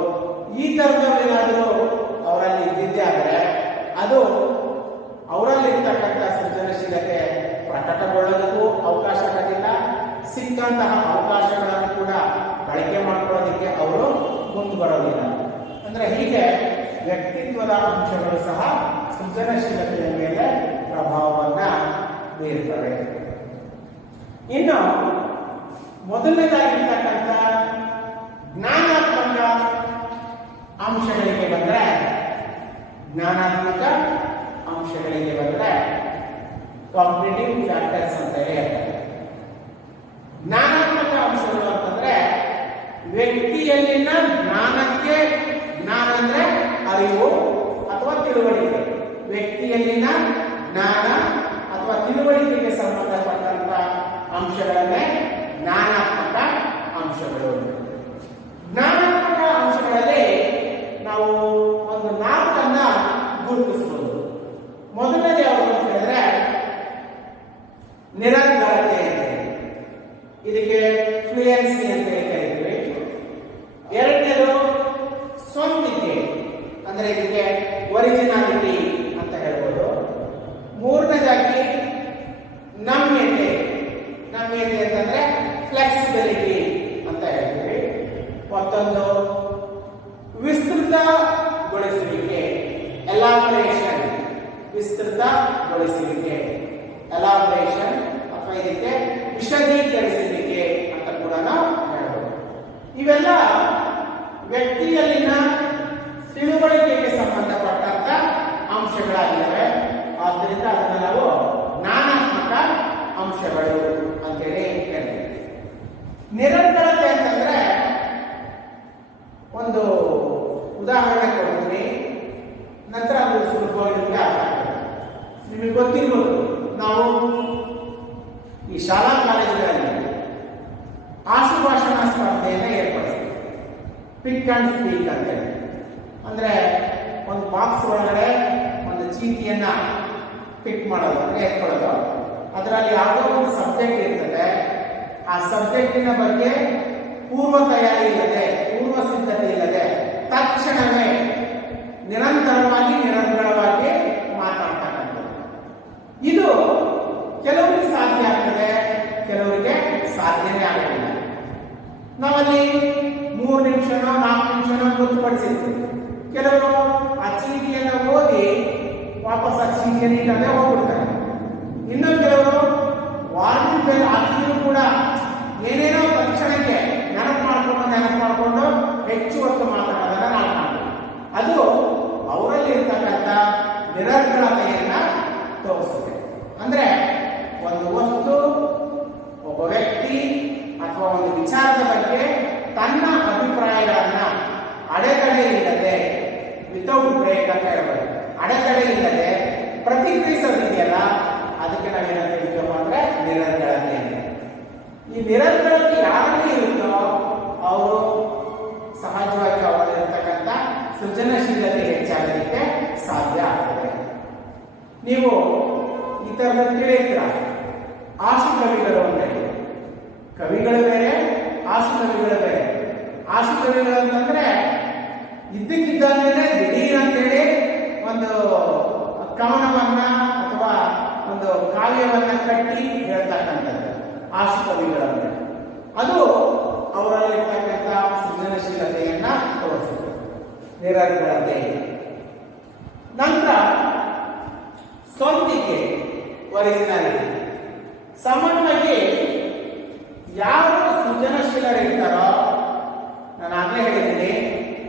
ಈ ತರದವರೇನಾದರೂ ಅವರಲ್ಲಿ ಇದ್ದಿದ್ದೇ ಆದರೆ ಅದು ಅವರಲ್ಲಿರ್ತಕ್ಕಂಥ ಸೃಜನಶೀಲತೆ ಪ್ರಕಟಗೊಳ್ಳೋದಕ್ಕೂ ಅವಕಾಶ ಆಗೋದಿಲ್ಲ. ಸಿಕ್ಕಂತಹ ಅವಕಾಶಗಳನ್ನು ಕೂಡ ಬಳಕೆ ಮಾಡ್ಕೊಳ್ಳೋದಕ್ಕೆ ಅವರು ಮುಂದೆ ಬರೋದಿಲ್ಲ. ಅಂದ್ರೆ ಹೀಗೆ ವ್ಯಕ್ತಿತ್ವದ ಅಂಶಗಳು ಸಹ ಸೃಜನಶೀಲತೆಯ ಮೇಲೆ ಪ್ರಭಾವವನ್ನ ಬೀರ್ತವೆ. ಇನ್ನು ಮೊದಲನೇದಾಗಿರ್ತಕ್ಕಂಥ ಜ್ಞಾನಾತ್ಮಕ ಅಂಶಗಳಿಗೆ ಬಂದ್ರೆ ಕಾಗ್ನಿಟಿವ್ ಫ್ಯಾಕ್ಟರ್ಸ್ ಅಂತ ಹೇಳ್ತಾರೆ. ಜ್ಞಾನಾತ್ಮಕ ಅಂಶಗಳು ಅಂತಂದ್ರೆ ವ್ಯಕ್ತಿಯಲ್ಲಿನ ಜ್ಞಾನಕ್ಕೆ, ಜ್ಞಾನ ಅಂದ್ರೆ ಅರಿವು ಅಥವಾ ತಿಳುವಳಿಕೆ, ವ್ಯಕ್ತಿಯಲ್ಲಿನ ಜ್ಞಾನ ಅಥವಾ ತಿಳುವಳಿಕೆಗೆ ಸಂಬಂಧಪಟ್ಟಂತ ಅಂಶಗಳನ್ನೇ ಜ್ಞಾನಾತ್ಮಕ ಅಂಶಗಳು. ಜ್ಞಾನಾತ್ಮಕ ಅಂಶಗಳಲ್ಲಿ ನಾವು ಒಂದು 4 ಗುರುತಿಸಬಹುದು. ಮೊದಲನೇದು ಯಾವುದು ಅಂತ ಹೇಳಿದ್ರೆ ನಿರಂತರತೆ, ಇದಕ್ಕೆ ಫ್ಲೂಯೆನ್ಸಿ ಅಂತ ಕರೀತೀವಿ. ಎರಡನೇದು ಸ್ವಂತಿಕೆ, ಅಂದ್ರೆ ಇದಕ್ಕೆ ಒರಿಜಿನಾಲಿಟಿ ಅಂತ ಹೇಳ್ಬೋದು. ಮೂರನೇದಾಗಿ ನಮ್ಯತೆ ಅಂತಂದ್ರೆ ಫ್ಲೆಕ್ಸಿಬಿಲಿಟಿ ಅಂತ ಹೇಳ್ತೀವಿ. ಮತ್ತೊಂದು ವಿಸ್ತೃತಗೊಳಿಸುವಿಕೆ, ಎಲಾಬರೇಷನ್, ವಿಸ್ತೃತಗೊಳಿಸುವಿಕೆ, ಎಲಾಬರೇಷನ್ ಅಥವಾ ಇದಕ್ಕೆ ವಿಶದೀಕರಿಸುವಿಕೆ ಅಂತ ಕೂಡ ನಾವು ಹೇಳ್ಬೋದು. ಇವೆಲ್ಲ ವ್ಯಕ್ತಿಯಲ್ಲಿನ ತಿಳುವಳಿಕೆಗೆ ಸಂಬಂಧಪಟ್ಟಂತ ಅಂಶಗಳಾಗಿವೆ. ಆದ್ದರಿಂದ ಅದನ್ನು ನಾವು ಜ್ಞಾನಾತ್ಮಕ ಅಂಶಗಳು ಅಂತೇಳಿ ಹೇಳ್ತೀವಿ. ನಿರಂತರತೆ ಅಂತಂದ್ರೆ ಒಂದು ಉದಾಹರಣೆ ಕೊಡ್ತೀನಿ, ನಂತರ ಅದು ಸುಲಭವಾಗಿ ನಿಮಗೆ ಅರ್ಥ ಆಗ್ತದೆ. ನಿಮಗೆ ಗೊತ್ತಿರ್ಬೋದು, ನಾವು ಈ ಶಾಲಾ ಕಾಲೇಜುಗಳಲ್ಲಿ ಆಶುಭಾಷಣ ಸ್ಪರ್ಧೆಯನ್ನು ಏರ್ಪಡಿಸ್ತೀವಿ. ಪಿಕ್ ಅಂಡ್ ಸ್ಪೀಕ್ ಅಂತೇಳಿ, ಅಂದ್ರೆ ಒಂದು ಬಾಕ್ಸ್ ಒಳಗಡೆ ಒಂದು ಚೀಟಿಯನ್ನ ಪಿಕ್ ಮಾಡೋದು ಅಂದ್ರೆ ಎತ್ಕೊಳ್ಳೋದು. ಅದರಲ್ಲಿ ಯಾವುದೋ ಒಂದು ಸಬ್ಜೆಕ್ಟ್ ಇರ್ತದೆ. ಆ ಸಬ್ಜೆಕ್ಟಿನ ಬಗ್ಗೆ ಪೂರ್ವ ತಯಾರಿ ಇಲ್ಲದೆ, ಪೂರ್ವ ಸಿದ್ಧತೆ ಇಲ್ಲದೆ ತಕ್ಷಣವೇ ನಿರಂತರವಾಗಿ ಮಾತಾಡ್ತಕ್ಕಂಥದ್ದು. ಇದು ಕೆಲವರಿಗೆ ಸಾಧ್ಯ ಆಗ್ತದೆ, ಕೆಲವರಿಗೆ ಸಾಧ್ಯನೇ ಆಗೋದಿಲ್ಲ. ನಾವಲ್ಲಿ 3 ನಿಮಿಷನೋ 4 ನಿಮಿಷನೋ ಗೊತ್ತುಪಡಿಸಿರ್ತೀವಿ. ಕೆಲವರು ಆ ಚೀಟಿಯನ್ನು ಓದಿ ವಾಪಸ್ ಆ ಚೀಟಿಯನ್ನು ಇಲ್ಲದೆ ಹೋಗ್ಬಿಡ್ತಾರೆ. ಇನ್ನು ಕೆಲವರು ವಾರ್ನಿಂಗ್ ಬೆಲ್ ಹಾಕಿದ್ರು ಕೂಡ ಏನೇನೋ ತಕ್ಷಣಕ್ಕೆ ನೆನಪು ಮಾಡಿಕೊಂಡು ಹೆಚ್ಚು ಹೊತ್ತು ಮಾತಾಡೋದನ್ನ ನಾವು ಕಾಣ್ತೀವಿ. ಅದು ಅವರಲ್ಲಿ ಇರ್ತಕ್ಕಂಥ ನಿರರ್ಗಳತೆಯನ್ನ ತೋರಿಸುತ್ತೆ. ಅಂದ್ರೆ ಒಂದು ವಸ್ತು, ಒಬ್ಬ ವ್ಯಕ್ತಿ ಅಥವಾ ಒಂದು ವಿಚಾರದ ಬಗ್ಗೆ ತನ್ನ ಅಭಿಪ್ರಾಯಗಳನ್ನ ಅಡೆತಡೆ ಇಲ್ಲದೆ, ವಿತೌಟ್ ಬ್ರೇಕ್ ಅಂತ ಹೇಳ್ಬೋದು, ಅಡೆತಡೆ ಇಲ್ಲದೆ ಪ್ರತಿಕ್ರಿಯಿಸೋದಿದೆಯಲ್ಲ, ಅದಕ್ಕೆ ನಾವೇನಂತ ಹೇಳ್ತೀವಪ್ಪ ಅಂದ್ರೆ ನಿರರ್ಗಳತೆ. ಈ ನಿರರ್ಗಳತೆ ಯಾರಲ್ಲಿ ಇರುತ್ತೋ ಅವರು ಸಹಜವಾಗಿ ಅವರಲ್ಲಿರ್ತಕ್ಕಂಥ ಸೃಜನಶೀಲತೆ ಹೆಚ್ಚಾಗಲಿಕ್ಕೆ ಸಾಧ್ಯ ಆಗ್ತದೆ. ನೀವು ಈ ತರದ ತಿಳಿತೀರ, ಆಶು ಕವಿಗಳು ಅಂತೇಳಿ. ಕವಿಗಳು ಬೇರೆ, ಆಶು ಕವಿಗಳು ಬೇರೆ. ಆಶು ಕವಿಗಳು ಅಂತಂದ್ರೆ ಇದ್ದಕ್ಕಿದ್ದಂತೆ ದಿಢೀರ್ ಅಂತೇಳಿ ಒಂದು ಕವನವನ್ನ ಅಥವಾ ಒಂದು ಕಾವ್ಯವನ್ನ ಕಟ್ಟಿ ಹೇಳ್ತಕ್ಕಂಥದ್ದು ಆಶು ಕವಿಗಳು. ಅದು ಅವರಲ್ಲಿರ್ತಕ್ಕಂಥ ಸೃಜನಶೀಲತೆಯನ್ನ ತೋರಿಸುತ್ತೆ, ನಿರರ್ಗಳತೆ. ನಂತರ ಸ್ವಂತಿಕೆ, ಒರಿಜಿನಾಲಿಟಿ. ಸಾಮಾನ್ಯವಾಗಿ ಯಾರು ಸೃಜನಶೀಲರಿರ್ತಾರೋ, ನಾನು ಆಗಲೇ ಹೇಳಿದ್ದೀನಿ,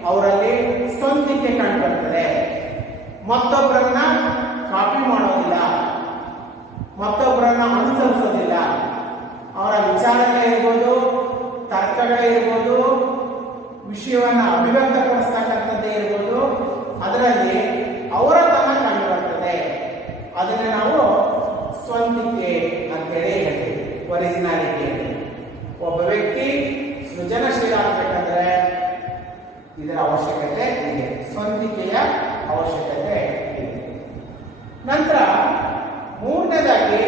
ಅವರಲ್ಲಿ ಸ್ವಂತಿಕೆ ಕಂಡುಬರ್ತದೆ. ಮತ್ತೊಬ್ಬರನ್ನ ಕಾಪಿ ಮಾಡೋದಿಲ್ಲ, ಮತ್ತೊಬ್ಬರನ್ನ ಅನುಸರಿಸೋದಿಲ್ಲ. ಅವರ ವಿಚಾರಗಳೇ ಇರ್ಬೋದು, ತರ್ಕಗಳೇ ಇರ್ಬೋದು, ವಿಷಯವನ್ನ ಅಭಿವ್ಯಕ್ತಪಡಿಸ್ತಕ್ಕಂಥದ್ದೇ ಇರ್ಬೋದು, ಅದರಲ್ಲಿ ಅವರತನ ಕಂಡುಬರ್ತದೆ. ಅದನ್ನ ನಾವು ಸ್ವಂತಿಕೆ ಅಂತೇಳಿ ಹೇಳ್ತೀವಿ, ಒರಿಜಿನಾಲಿಟಿ. ಒಬ್ಬ ವ್ಯಕ್ತಿ ಸೃಜನಶೀಲ ಆಗಬೇಕಂದ್ರೆ ಇದರ ಅವಶ್ಯಕತೆ ಇದೆ, ಸ್ವಂತಿಕೆಯ ಅವಶ್ಯಕತೆ ಇದೆ. ನಂತರ ಮೂರನೇದಾಗಿ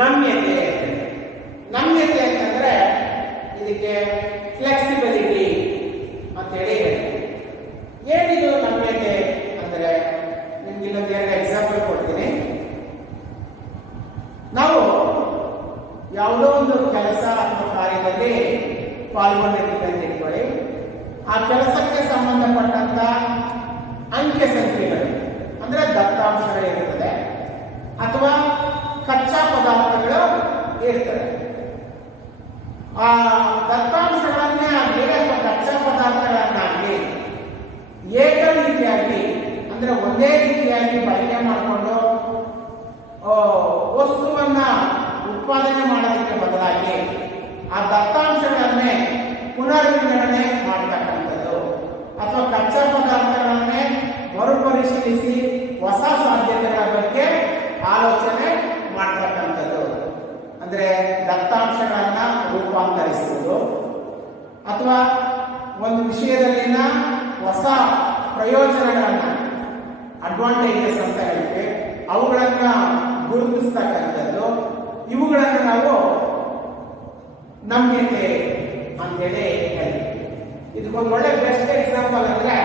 ನಮ್ಯತೆ. ನಮ್ಯತೆ ಅಂತಂದ್ರೆ ಇದಕ್ಕೆ ಫ್ಲೆಕ್ಸಿಬಿಲಿಟಿ ಅಂತೇಳಿ ಹೇಳ್ತೀವಿ. ಏನಿದು ನಮ್ಯತೆ ಅಂದ್ರೆ, ನಿಮ್ಗೆ ಇನ್ನೊಂದು 2 ಎಕ್ಸಾಂಪಲ್ ಕೊಡ್ತೀನಿ. ನಾವು ಯಾವುದೋ ಒಂದು ಕೆಲಸ ಅಥವಾ ಕಾರ್ಯದಲ್ಲಿ ಪಾಲ್ಗೊಂಡಿರ್ತೀವಿ ಅಂತ ಇಟ್ಕೊಳ್ಳಿ. ಆ ಕೆಲಸಕ್ಕೆ ಸಂಬಂಧಪಟ್ಟಂತ ಅಂಕೆ ಸಂಖ್ಯೆಗಳು ಅಂದ್ರೆ ದತ್ತಾಂಶಗಳಿರ್ತದೆ ಅಥವಾ ಕಚ್ಚಾ ಪದಾರ್ಥಗಳು ಇರ್ತದೆ. ಆ ದತ್ತಾಂಶಗಳನ್ನೇ ಆಗಲಿ ಅಥವಾ ಕಚ್ಚಾ ಪದಾರ್ಥಗಳನ್ನಾಗಲಿ ಏಕ ರೀತಿಯಾಗಿ ಅಂದ್ರೆ ಒಂದೇ ರೀತಿಯಾಗಿ ಬಳಕೆ ಮಾಡಿಕೊಂಡು ವಸ್ತುವನ್ನ ಉತ್ಪಾದನೆ ಮಾಡೋದಕ್ಕೆ ಬದಲಾಗಿ ಆ ದತ್ತಾಂಶಗಳನ್ನೇ ಪುನರ್ವಿಂಗಡಣೆ ಮಾಡತಕ್ಕಂಥದ್ದು ಅಥವಾ ಕಚ್ಚಾ ಪದಾರ್ಥಗಳನ್ನೇ ಮರುಪರಿಶೀಲಿಸಿ ಹೊಸ ಸಾಧ್ಯತೆಗಳ ಬಗ್ಗೆ ಆಲೋಚನೆ ಮಾಡತಕ್ಕಂಥದ್ದು. ಅಂದ್ರೆ ದತ್ತಾಂಶಗಳನ್ನ ರೂಪಾಂತರಿಸುವುದು ಅಥವಾ ಒಂದು ವಿಷಯದಲ್ಲಿನ ಹೊಸ ಪ್ರಯೋಜನಗಳನ್ನ, ಅಡ್ವಾಂಟೇಜಸ್ ಅಂತ ಹೇಳ್ತೀವಿ, ಅವುಗಳನ್ನ ಗುರುತಿಸ್ತಕ್ಕಂಥದ್ದು. ಇವುಗಳನ್ನು ನಾವು ನಮ್ಯತೆ ಅಂತೇಳಿ ಹೇಳ್ತೀವಿ. ಇದಕ್ಕೊಂದು ಒಳ್ಳೆ ಬೆಸ್ಟ್ ಎಕ್ಸಾಂಪಲ್ ಅಂದ್ರೆ,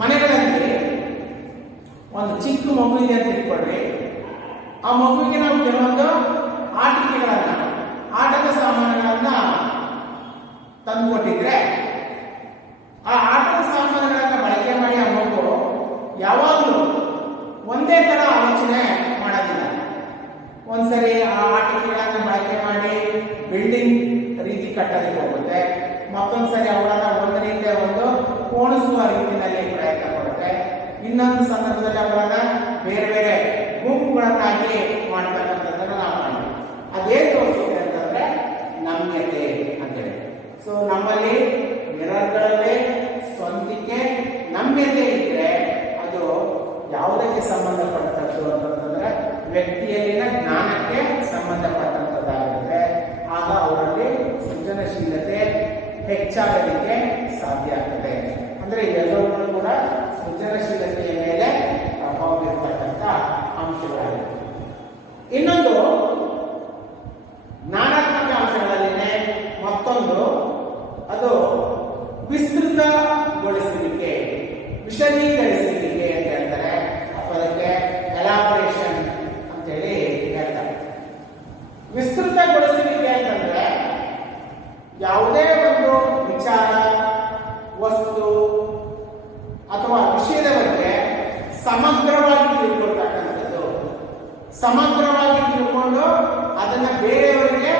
ಮನೆಗಳಲ್ಲಿ ಒಂದು ಚಿಕ್ಕ ಮಗು ಇದೆ ಅಂತ ಇಟ್ಕೊಳ್ರಿ. ಆ ಮಗುವಿಗೆ ನಾವು ಕೆಲವೊಂದು ಆಟಿಕೆಗಳನ್ನ, ಆಟದ ಸಾಮಾನುಗಳನ್ನ ತಂದುಕೊಟ್ಟಿದ್ರೆ ಆ ಆಟದ ಸಾಮಾನುಗಳನ್ನ ಬಳಕೆ ಮಾಡಿ ಆ ಮಗು ಯಾವಾಗಲೂ ಒಂದೇ ತರ ಆಲೋಚನೆ ಮಾಡೋದಿಲ್ಲ. ಒಂದ್ಸರಿ ಆ ಆಟಿಕೆಗಳನ್ನ ಬಳಕೆ ಮಾಡಿ ಬಿಲ್ಡಿಂಗ್ ರೀತಿ ಕಟ್ಟೋದಕ್ಕೆ ಹೋಗುತ್ತೆ, ಮತ್ತೊಂದ್ಸರಿ ಅವುಗಳನ್ನ ಒಂದರಿಂದ ಒಂದು ಕೋಣಿಸುವ ರೀತಿಯಲ್ಲಿ ಪ್ರಯತ್ನ ಪಡುತ್ತೆ, ಇನ್ನೊಂದು ಸಂದರ್ಭದಲ್ಲಿ ಅವುಗಳನ್ನ ಬೇರೆ ಬೇರೆ ಗುಂಪುಗಳನ್ನಾಗಿ ಮಾಡ್ತಕ್ಕಂಥದ್ದನ್ನ ನಾವು ಮಾಡ್ತೀವಿ. ಅದೇನ್ ತೋರಿಸುತ್ತೆ ಅಂತಂದ್ರೆ ನಮ್ಯತೆ ಅಂತೇಳಿ. ಸೊ ನಮ್ಮಲ್ಲಿ ಮಿರರ್ಗಳಲ್ಲಿ ಸ್ವಂತಿಕೆ, ನಮ್ಯತೆ ಇದ್ರೆ ಅದು ಯಾವುದಕ್ಕೆ ಸಂಬಂಧಪಟ್ಟದ್ದು ಅಂತಂದ್ರೆ ವ್ಯಕ್ತಿಯಲ್ಲಿನ ಜ್ಞಾನಕ್ಕೆ ಸಂಬಂಧಪಟ್ಟಂತದ್ದಾಗುತ್ತೆ. ಆಗ ಅವರಲ್ಲಿ ಸೃಜನಶೀಲತೆ ಹೆಚ್ಚಾಗಲಿಕ್ಕೆ ಸಾಧ್ಯ ಆಗ್ತದೆ. ಅಂದ್ರೆ ಇವೆಲ್ಲವೂ ಕೂಡ ಸೃಜನಶೀಲತೆಯ ಮೇಲೆ ಪ್ರಭಾವ ಬೀರ್ತಕ್ಕಂಥ ಅಂಶಗಳಾಗಿವೆ. ಇನ್ನೊಂದು ಜ್ಞಾನಾತ್ಮಕ ಅಂಶಗಳಲ್ಲಿನೇ ಮತ್ತೊಂದು, ಅದು ವಿಸ್ತೃತಗೊಳಿಸುವಿಕೆ, ವಿಶದೀಕರಿಸುವಿಕೆ ಅಂತ ಹೇಳ್ತಾರೆ, ಅಥವಾ ಅದಕ್ಕೆ ಎಲಾಬರೇಷನ್ ಅಂತೇಳಿ ಹೇಳ್ತಾರೆ. ವಿಸ್ತೃತಗೊಳಿಸುವಿಕೆ ಅಂತಂದ್ರೆ ಯಾವುದೇ ಒಂದು ವಿಚಾರ, ವಸ್ತು ಅಥವಾ ವಿಷಯದ ಬಗ್ಗೆ ಸಮಗ್ರವಾಗಿ ತಿಳ್ಕೊಳ್ತಕ್ಕಂಥದ್ದು. ಸಮಗ್ರವಾಗಿ ತಿಳ್ಕೊಂಡು ಅದನ್ನ ಬೇರೆಯವರಿಗೆ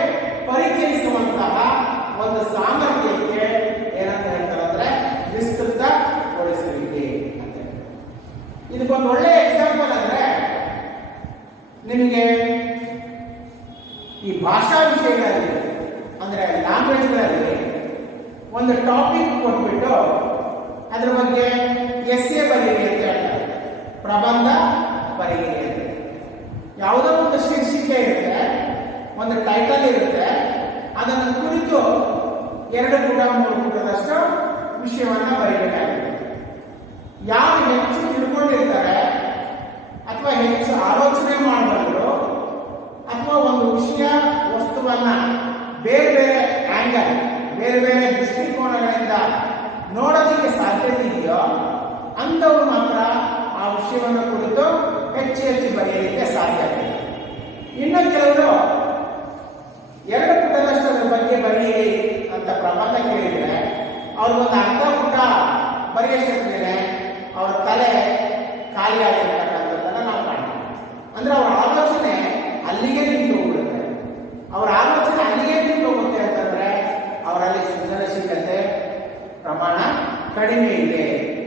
ಪರಿಚಯಿಸುವಂತಹ ಒಂದು ಸಾಮರ್ಥ್ಯಕ್ಕೆ ಏನಂತ ಹೇಳ್ತಾರೆ ಅಂದ್ರೆ ವಿಸ್ತೃತಗೊಳಿಸುವಿಕೆ ಅಂತ. ಇದಕ್ಕೊಂದು ಒಳ್ಳೆಯ ಎಕ್ಸಾಂಪಲ್ ಅಂದ್ರೆ, ನಿಮಗೆ ಈ ಭಾಷಾ ವಿಷಯಗಳಲ್ಲಿ ಅಂದ್ರೆ ಲ್ಯಾಂಗ್ವೇಜ್ಗಳಲ್ಲಿ ಒಂದು ಟಾಪಿಕ್ ಕೊಟ್ಬಿಟ್ಟು ಅದ್ರ ಬಗ್ಗೆ ಎಸ್ಸೆ ಬರೀರಿ ಅಂತ ಹೇಳ್ತಾರೆ, ಪ್ರಬಂಧ ಬರೀರಿ ಅಂತ. ಯಾವುದೋ ಒಂದು ಶೀರ್ಷಿಕೆ ಇರುತ್ತೆ, ಒಂದು ಟೈಟಲ್ ಇರುತ್ತೆ, ಅದನ್ನು ಕುರಿತು 2 ಪುಟ 3 ಪುಟದಷ್ಟು ವಿಷಯವನ್ನ ಬರೀಬೇಕಾಗುತ್ತೆ. ಯಾರು ಹೆಚ್ಚು ತಿಳ್ಕೊಂಡಿರ್ತಾರೆ ಅಥವಾ ಹೆಚ್ಚು ಆಲೋಚನೆ ಮಾಡಬಲ್ಲರು ವಿಷಯ ವಸ್ತುವನ್ನ ಬೇರೆ ಬೇರೆ ಆಂಗಲ್, ಬೇರೆ ಬೇರೆ ದೃಷ್ಟಿಕೋನಗಳಿಂದ ನೋಡೋದಕ್ಕೆ ಸಾಧ್ಯತೆ ಇದೆಯೋ ಅಂಥವ್ರು ಮಾತ್ರ ಆ ವಿಷಯವನ್ನು ಕುರಿತು ಹೆಚ್ಚು ಹೆಚ್ಚು ಬರೆಯಲಿಕ್ಕೆ ಸಾಧ್ಯ ಇದೆ. ಇನ್ನು ಕೆಲವರು 2 ಪುಟದಷ್ಟು ಅದರ ಬಗ್ಗೆ ಬರೆಯಿರಿ ಅಂತ ಪ್ರಬಂಧ ಕೇಳಿದ್ರೆ ಅವ್ರಿಗೊಂದು ಅರ್ಧ ಪುಟ ಬರೆಯಷ್ಟಿರ್ತೇನೆ ಅವ್ರ ತಲೆ ಖಾಲಿ ಆಗಿರ್ತಕ್ಕಂಥದ್ದನ್ನು ನಾವು ಕಾಣ್ತೀವಿ. ಅಂದ್ರೆ ಅವರ ಆಲೋಚನೆ ಅಲ್ಲಿಗೆ ನಿಂತು ಹೋಗ್ಬಿಡುತ್ತೆ. ಅವರ ಆಲೋಚನೆ ಅಲ್ಲಿಗೆ ನಿಂತು ಹೋಗುತ್ತೆ ಅಂತಂದ್ರೆ ಅವರಲ್ಲಿ ಸೃಜನಶೀಲತೆ ಪ್ರಮಾಣ ಕಡಿಮೆ ಇದೆ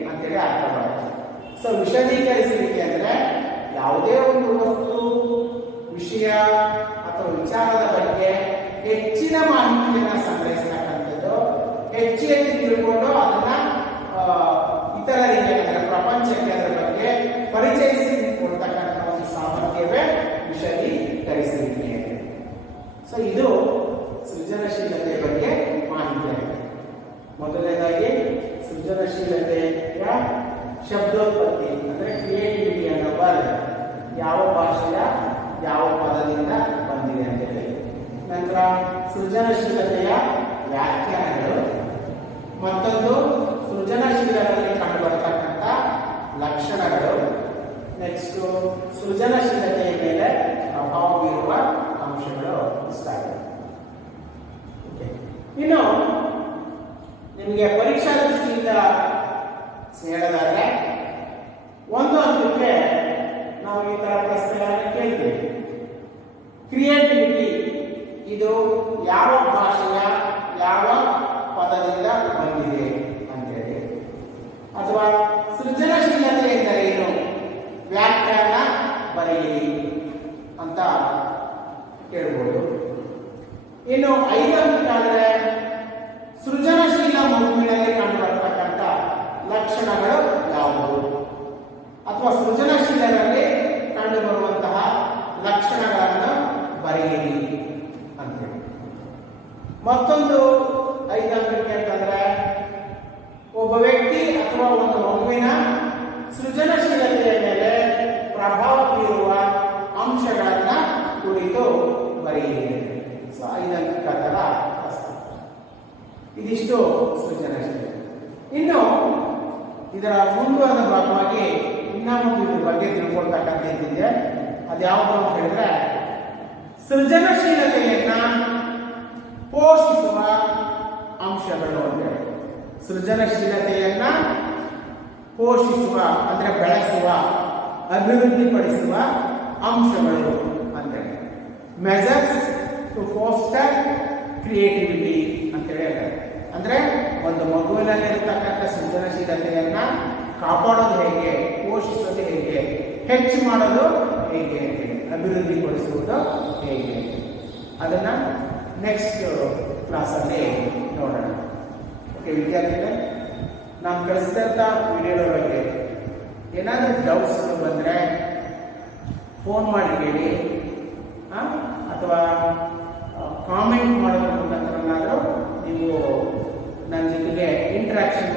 ಅಂತೇಳಿ ಅರ್ಥ ಮಾಡುತ್ತೆ. ಸೊ ವಿಶದೀಕರಿಸಲಿಕ್ಕೆ ಅಂದ್ರೆ ಯಾವುದೇ ಒಂದು ವಸ್ತು, ವಿಷಯ ಅಥವಾ ವಿಚಾರದ ಬಗ್ಗೆ ಹೆಚ್ಚಿನ ಮಾಹಿತಿಯನ್ನು ಸಂಗ್ರಹಿಸತಕ್ಕಂಥದ್ದು, ಹೆಚ್ಚು ಹೆಚ್ಚು ತಿಳ್ಕೊಂಡು ಅದನ್ನ ಇತರರಿಗೆ ಅಂದರೆ ಪ್ರಪಂಚಕ್ಕೆ ಅದರ ಬಗ್ಗೆ ಪರಿಚಯಿಸಿ ಕೊಡ್ತಕ್ಕಂಥ ಒಂದು ಸಾಮರ್ಥ್ಯವೇ ವಿಶದೀಕರಿಸಲಿಕ್ಕೆ. ಸೊ ಇದು ಸೃಜನಶೀಲತೆಯ ಬಗ್ಗೆ ಮಾಹಿತಿ ಆಗಿದೆ. ಮೊದಲನೇದಾಗಿ ಸೃಜನಶೀಲತೆಯ ಶಬ್ದೋತ್ಪತ್ತಿ ಅಂದ್ರೆ ಕ್ರಿಯೇಟಿವಿಟಿ ಅನ್ನೋ ವರ್ಡ್ ಯಾವ ಭಾಷೆಯ ಯಾವ ಪದದಿಂದ ಬಂದಿದೆ ಅಂತ ಹೇಳಿ. ನಂತರ ಸೃಜನಶೀಲತೆಯ ವ್ಯಾಖ್ಯಾನಗಳು, ಮತ್ತೊಂದು ಸೃಜನಶೀಲತೆಯಲ್ಲಿ ಕಂಡುಬರತಕ್ಕಂಥ ಲಕ್ಷಣಗಳು, ನೆಕ್ಸ್ಟ್ ಸೃಜನಶೀಲತೆಯ ಮೇಲೆ ಪ್ರಭಾವ ಬೀರುವ ಅಂಶಗಳು ಇಷ್ಟ ಆಗಿದೆ. ಇನ್ನು ನಿಮಗೆ ಪರೀಕ್ಷಾ ದೃಷ್ಟಿಯಿಂದ ಹೇಳೋದಾದ್ರೆ ಒಂದು ಹಂತಕ್ಕೆ ನಾವು ಈ ತರ ಪ್ರಶ್ನೆಗಳನ್ನು ಕೇಳ್ತೀವಿ. ಕ್ರಿಯೇಟಿವಿಟಿ ಇದು ಯಾವ ಭಾಷೆಯ ಯಾವ ಪದದಿಂದ ಬಂದಿದೆ ಅಂತೇಳಿ, ಅಥವಾ ಸೃಜನಶೀಲತೆ ಎಂದರೇನು ವ್ಯಾಖ್ಯಾನ ಬರೆಯಿರಿ ಅಂತ ಕೇಳ್ಬೋದು. ಇನ್ನು 5 ಹಂತಕ್ಕಾದ್ರೆ ಸೃಜನಶೀಲ ಮಗುವಿನಲ್ಲಿ ಕಂಡುಬರತಕ್ಕಂಥ ಲಕ್ಷಣಗಳು ಯಾವುವು, ಅಥವಾ ಸೃಜನಶೀಲರಲ್ಲಿ ಕಂಡುಬರುವಂತಹ ಲಕ್ಷಣಗಳನ್ನು ಬರೆಯಿರಿ ಅಂತೇಳಿ. ಮತ್ತೊಂದು 5 ಹಂತಕ್ಕೆ ಅಂತಂದ್ರೆ ಒಬ್ಬ ವ್ಯಕ್ತಿ ಅಥವಾ ಒಂದು ಮಗುವಿನ ಸೃಜನಶೀಲತೆಯ ಮೇಲೆ ಪ್ರಭಾವ ಬೀರುವ ಅಂಶಗಳನ್ನ ಕುರಿತು ಬರೆಯಿರಿ. ಸೊ 5 ಅಂಕದ ತರ ಇದಿಷ್ಟು ಸೃಜನಶೀಲತೆ. ಇನ್ನು ಇದರ ಮುಂದುವರೆದ ಭಾಗವಾಗಿ ಇನ್ನೊಂದು ಇದ್ರ ಬಗ್ಗೆ ತಿಳ್ಕೊಳ್ತಕ್ಕಂಥದ್ದಿದೆ. ಅದ್ಯಾವುದು ಅಂತ ಹೇಳಿದ್ರೆ ಸೃಜನಶೀಲತೆಯನ್ನ ಪೋಷಿಸುವ ಅಂಶಗಳು ಅಂತೇಳಿ. ಸೃಜನಶೀಲತೆಯನ್ನ ಪೋಷಿಸುವ ಅಂದ್ರೆ ಬೆಳೆಸುವ, ಅಭಿವೃದ್ಧಿಪಡಿಸುವ ಅಂಶಗಳು ಅಂತೇಳಿ. ಮೆಜರ್ಸ್ ಟು ಫೋಸ್ಟರ್ ಕ್ರಿಯೇಟಿವಿಟಿ ಅಂತೇಳಿ ಹೇಳ್ತಾರೆ. ಅಂದ್ರೆ ಒಂದು ಮಗುವಿನಲ್ಲಿರ್ತಕ್ಕಂಥ ಸೃಜನಶೀಲತೆಯನ್ನ ಕಾಪಾಡೋದು ಹೇಗೆ, ಪೋಷಿಸೋದು ಹೇಗೆ, ಹೆಚ್ಚು ಮಾಡೋದು ಹೇಗೆ, ಅಭಿವೃದ್ಧಿಪಡಿಸುವುದು ಹೇಗೆ, ಅದನ್ನ ನೆಕ್ಸ್ಟ್ ಕ್ಲಾಸಲ್ಲಿ ನೋಡೋಣ. ಓಕೆ ವಿದ್ಯಾರ್ಥಿಗಳೇ, ನಾನು ಕಳಿಸಿದಂಥ ವಿಡಿಯೋದ ಬಗ್ಗೆ ಏನಾದರೂ ಡೌಟ್ಸ್ ಬಂದರೆ ಫೋನ್ ಮಾಡಿ ಕೇಳಿ, ಅಥವಾ ಕಾಮೆಂಟ್ ಮಾಡೋದ್ರ ಮುಖಾಂತರನಾದರೂ ನೀವು ನನ್ನ ಜೊತೆಗೆ ಇಂಟ್ರಾಕ್ಷನ್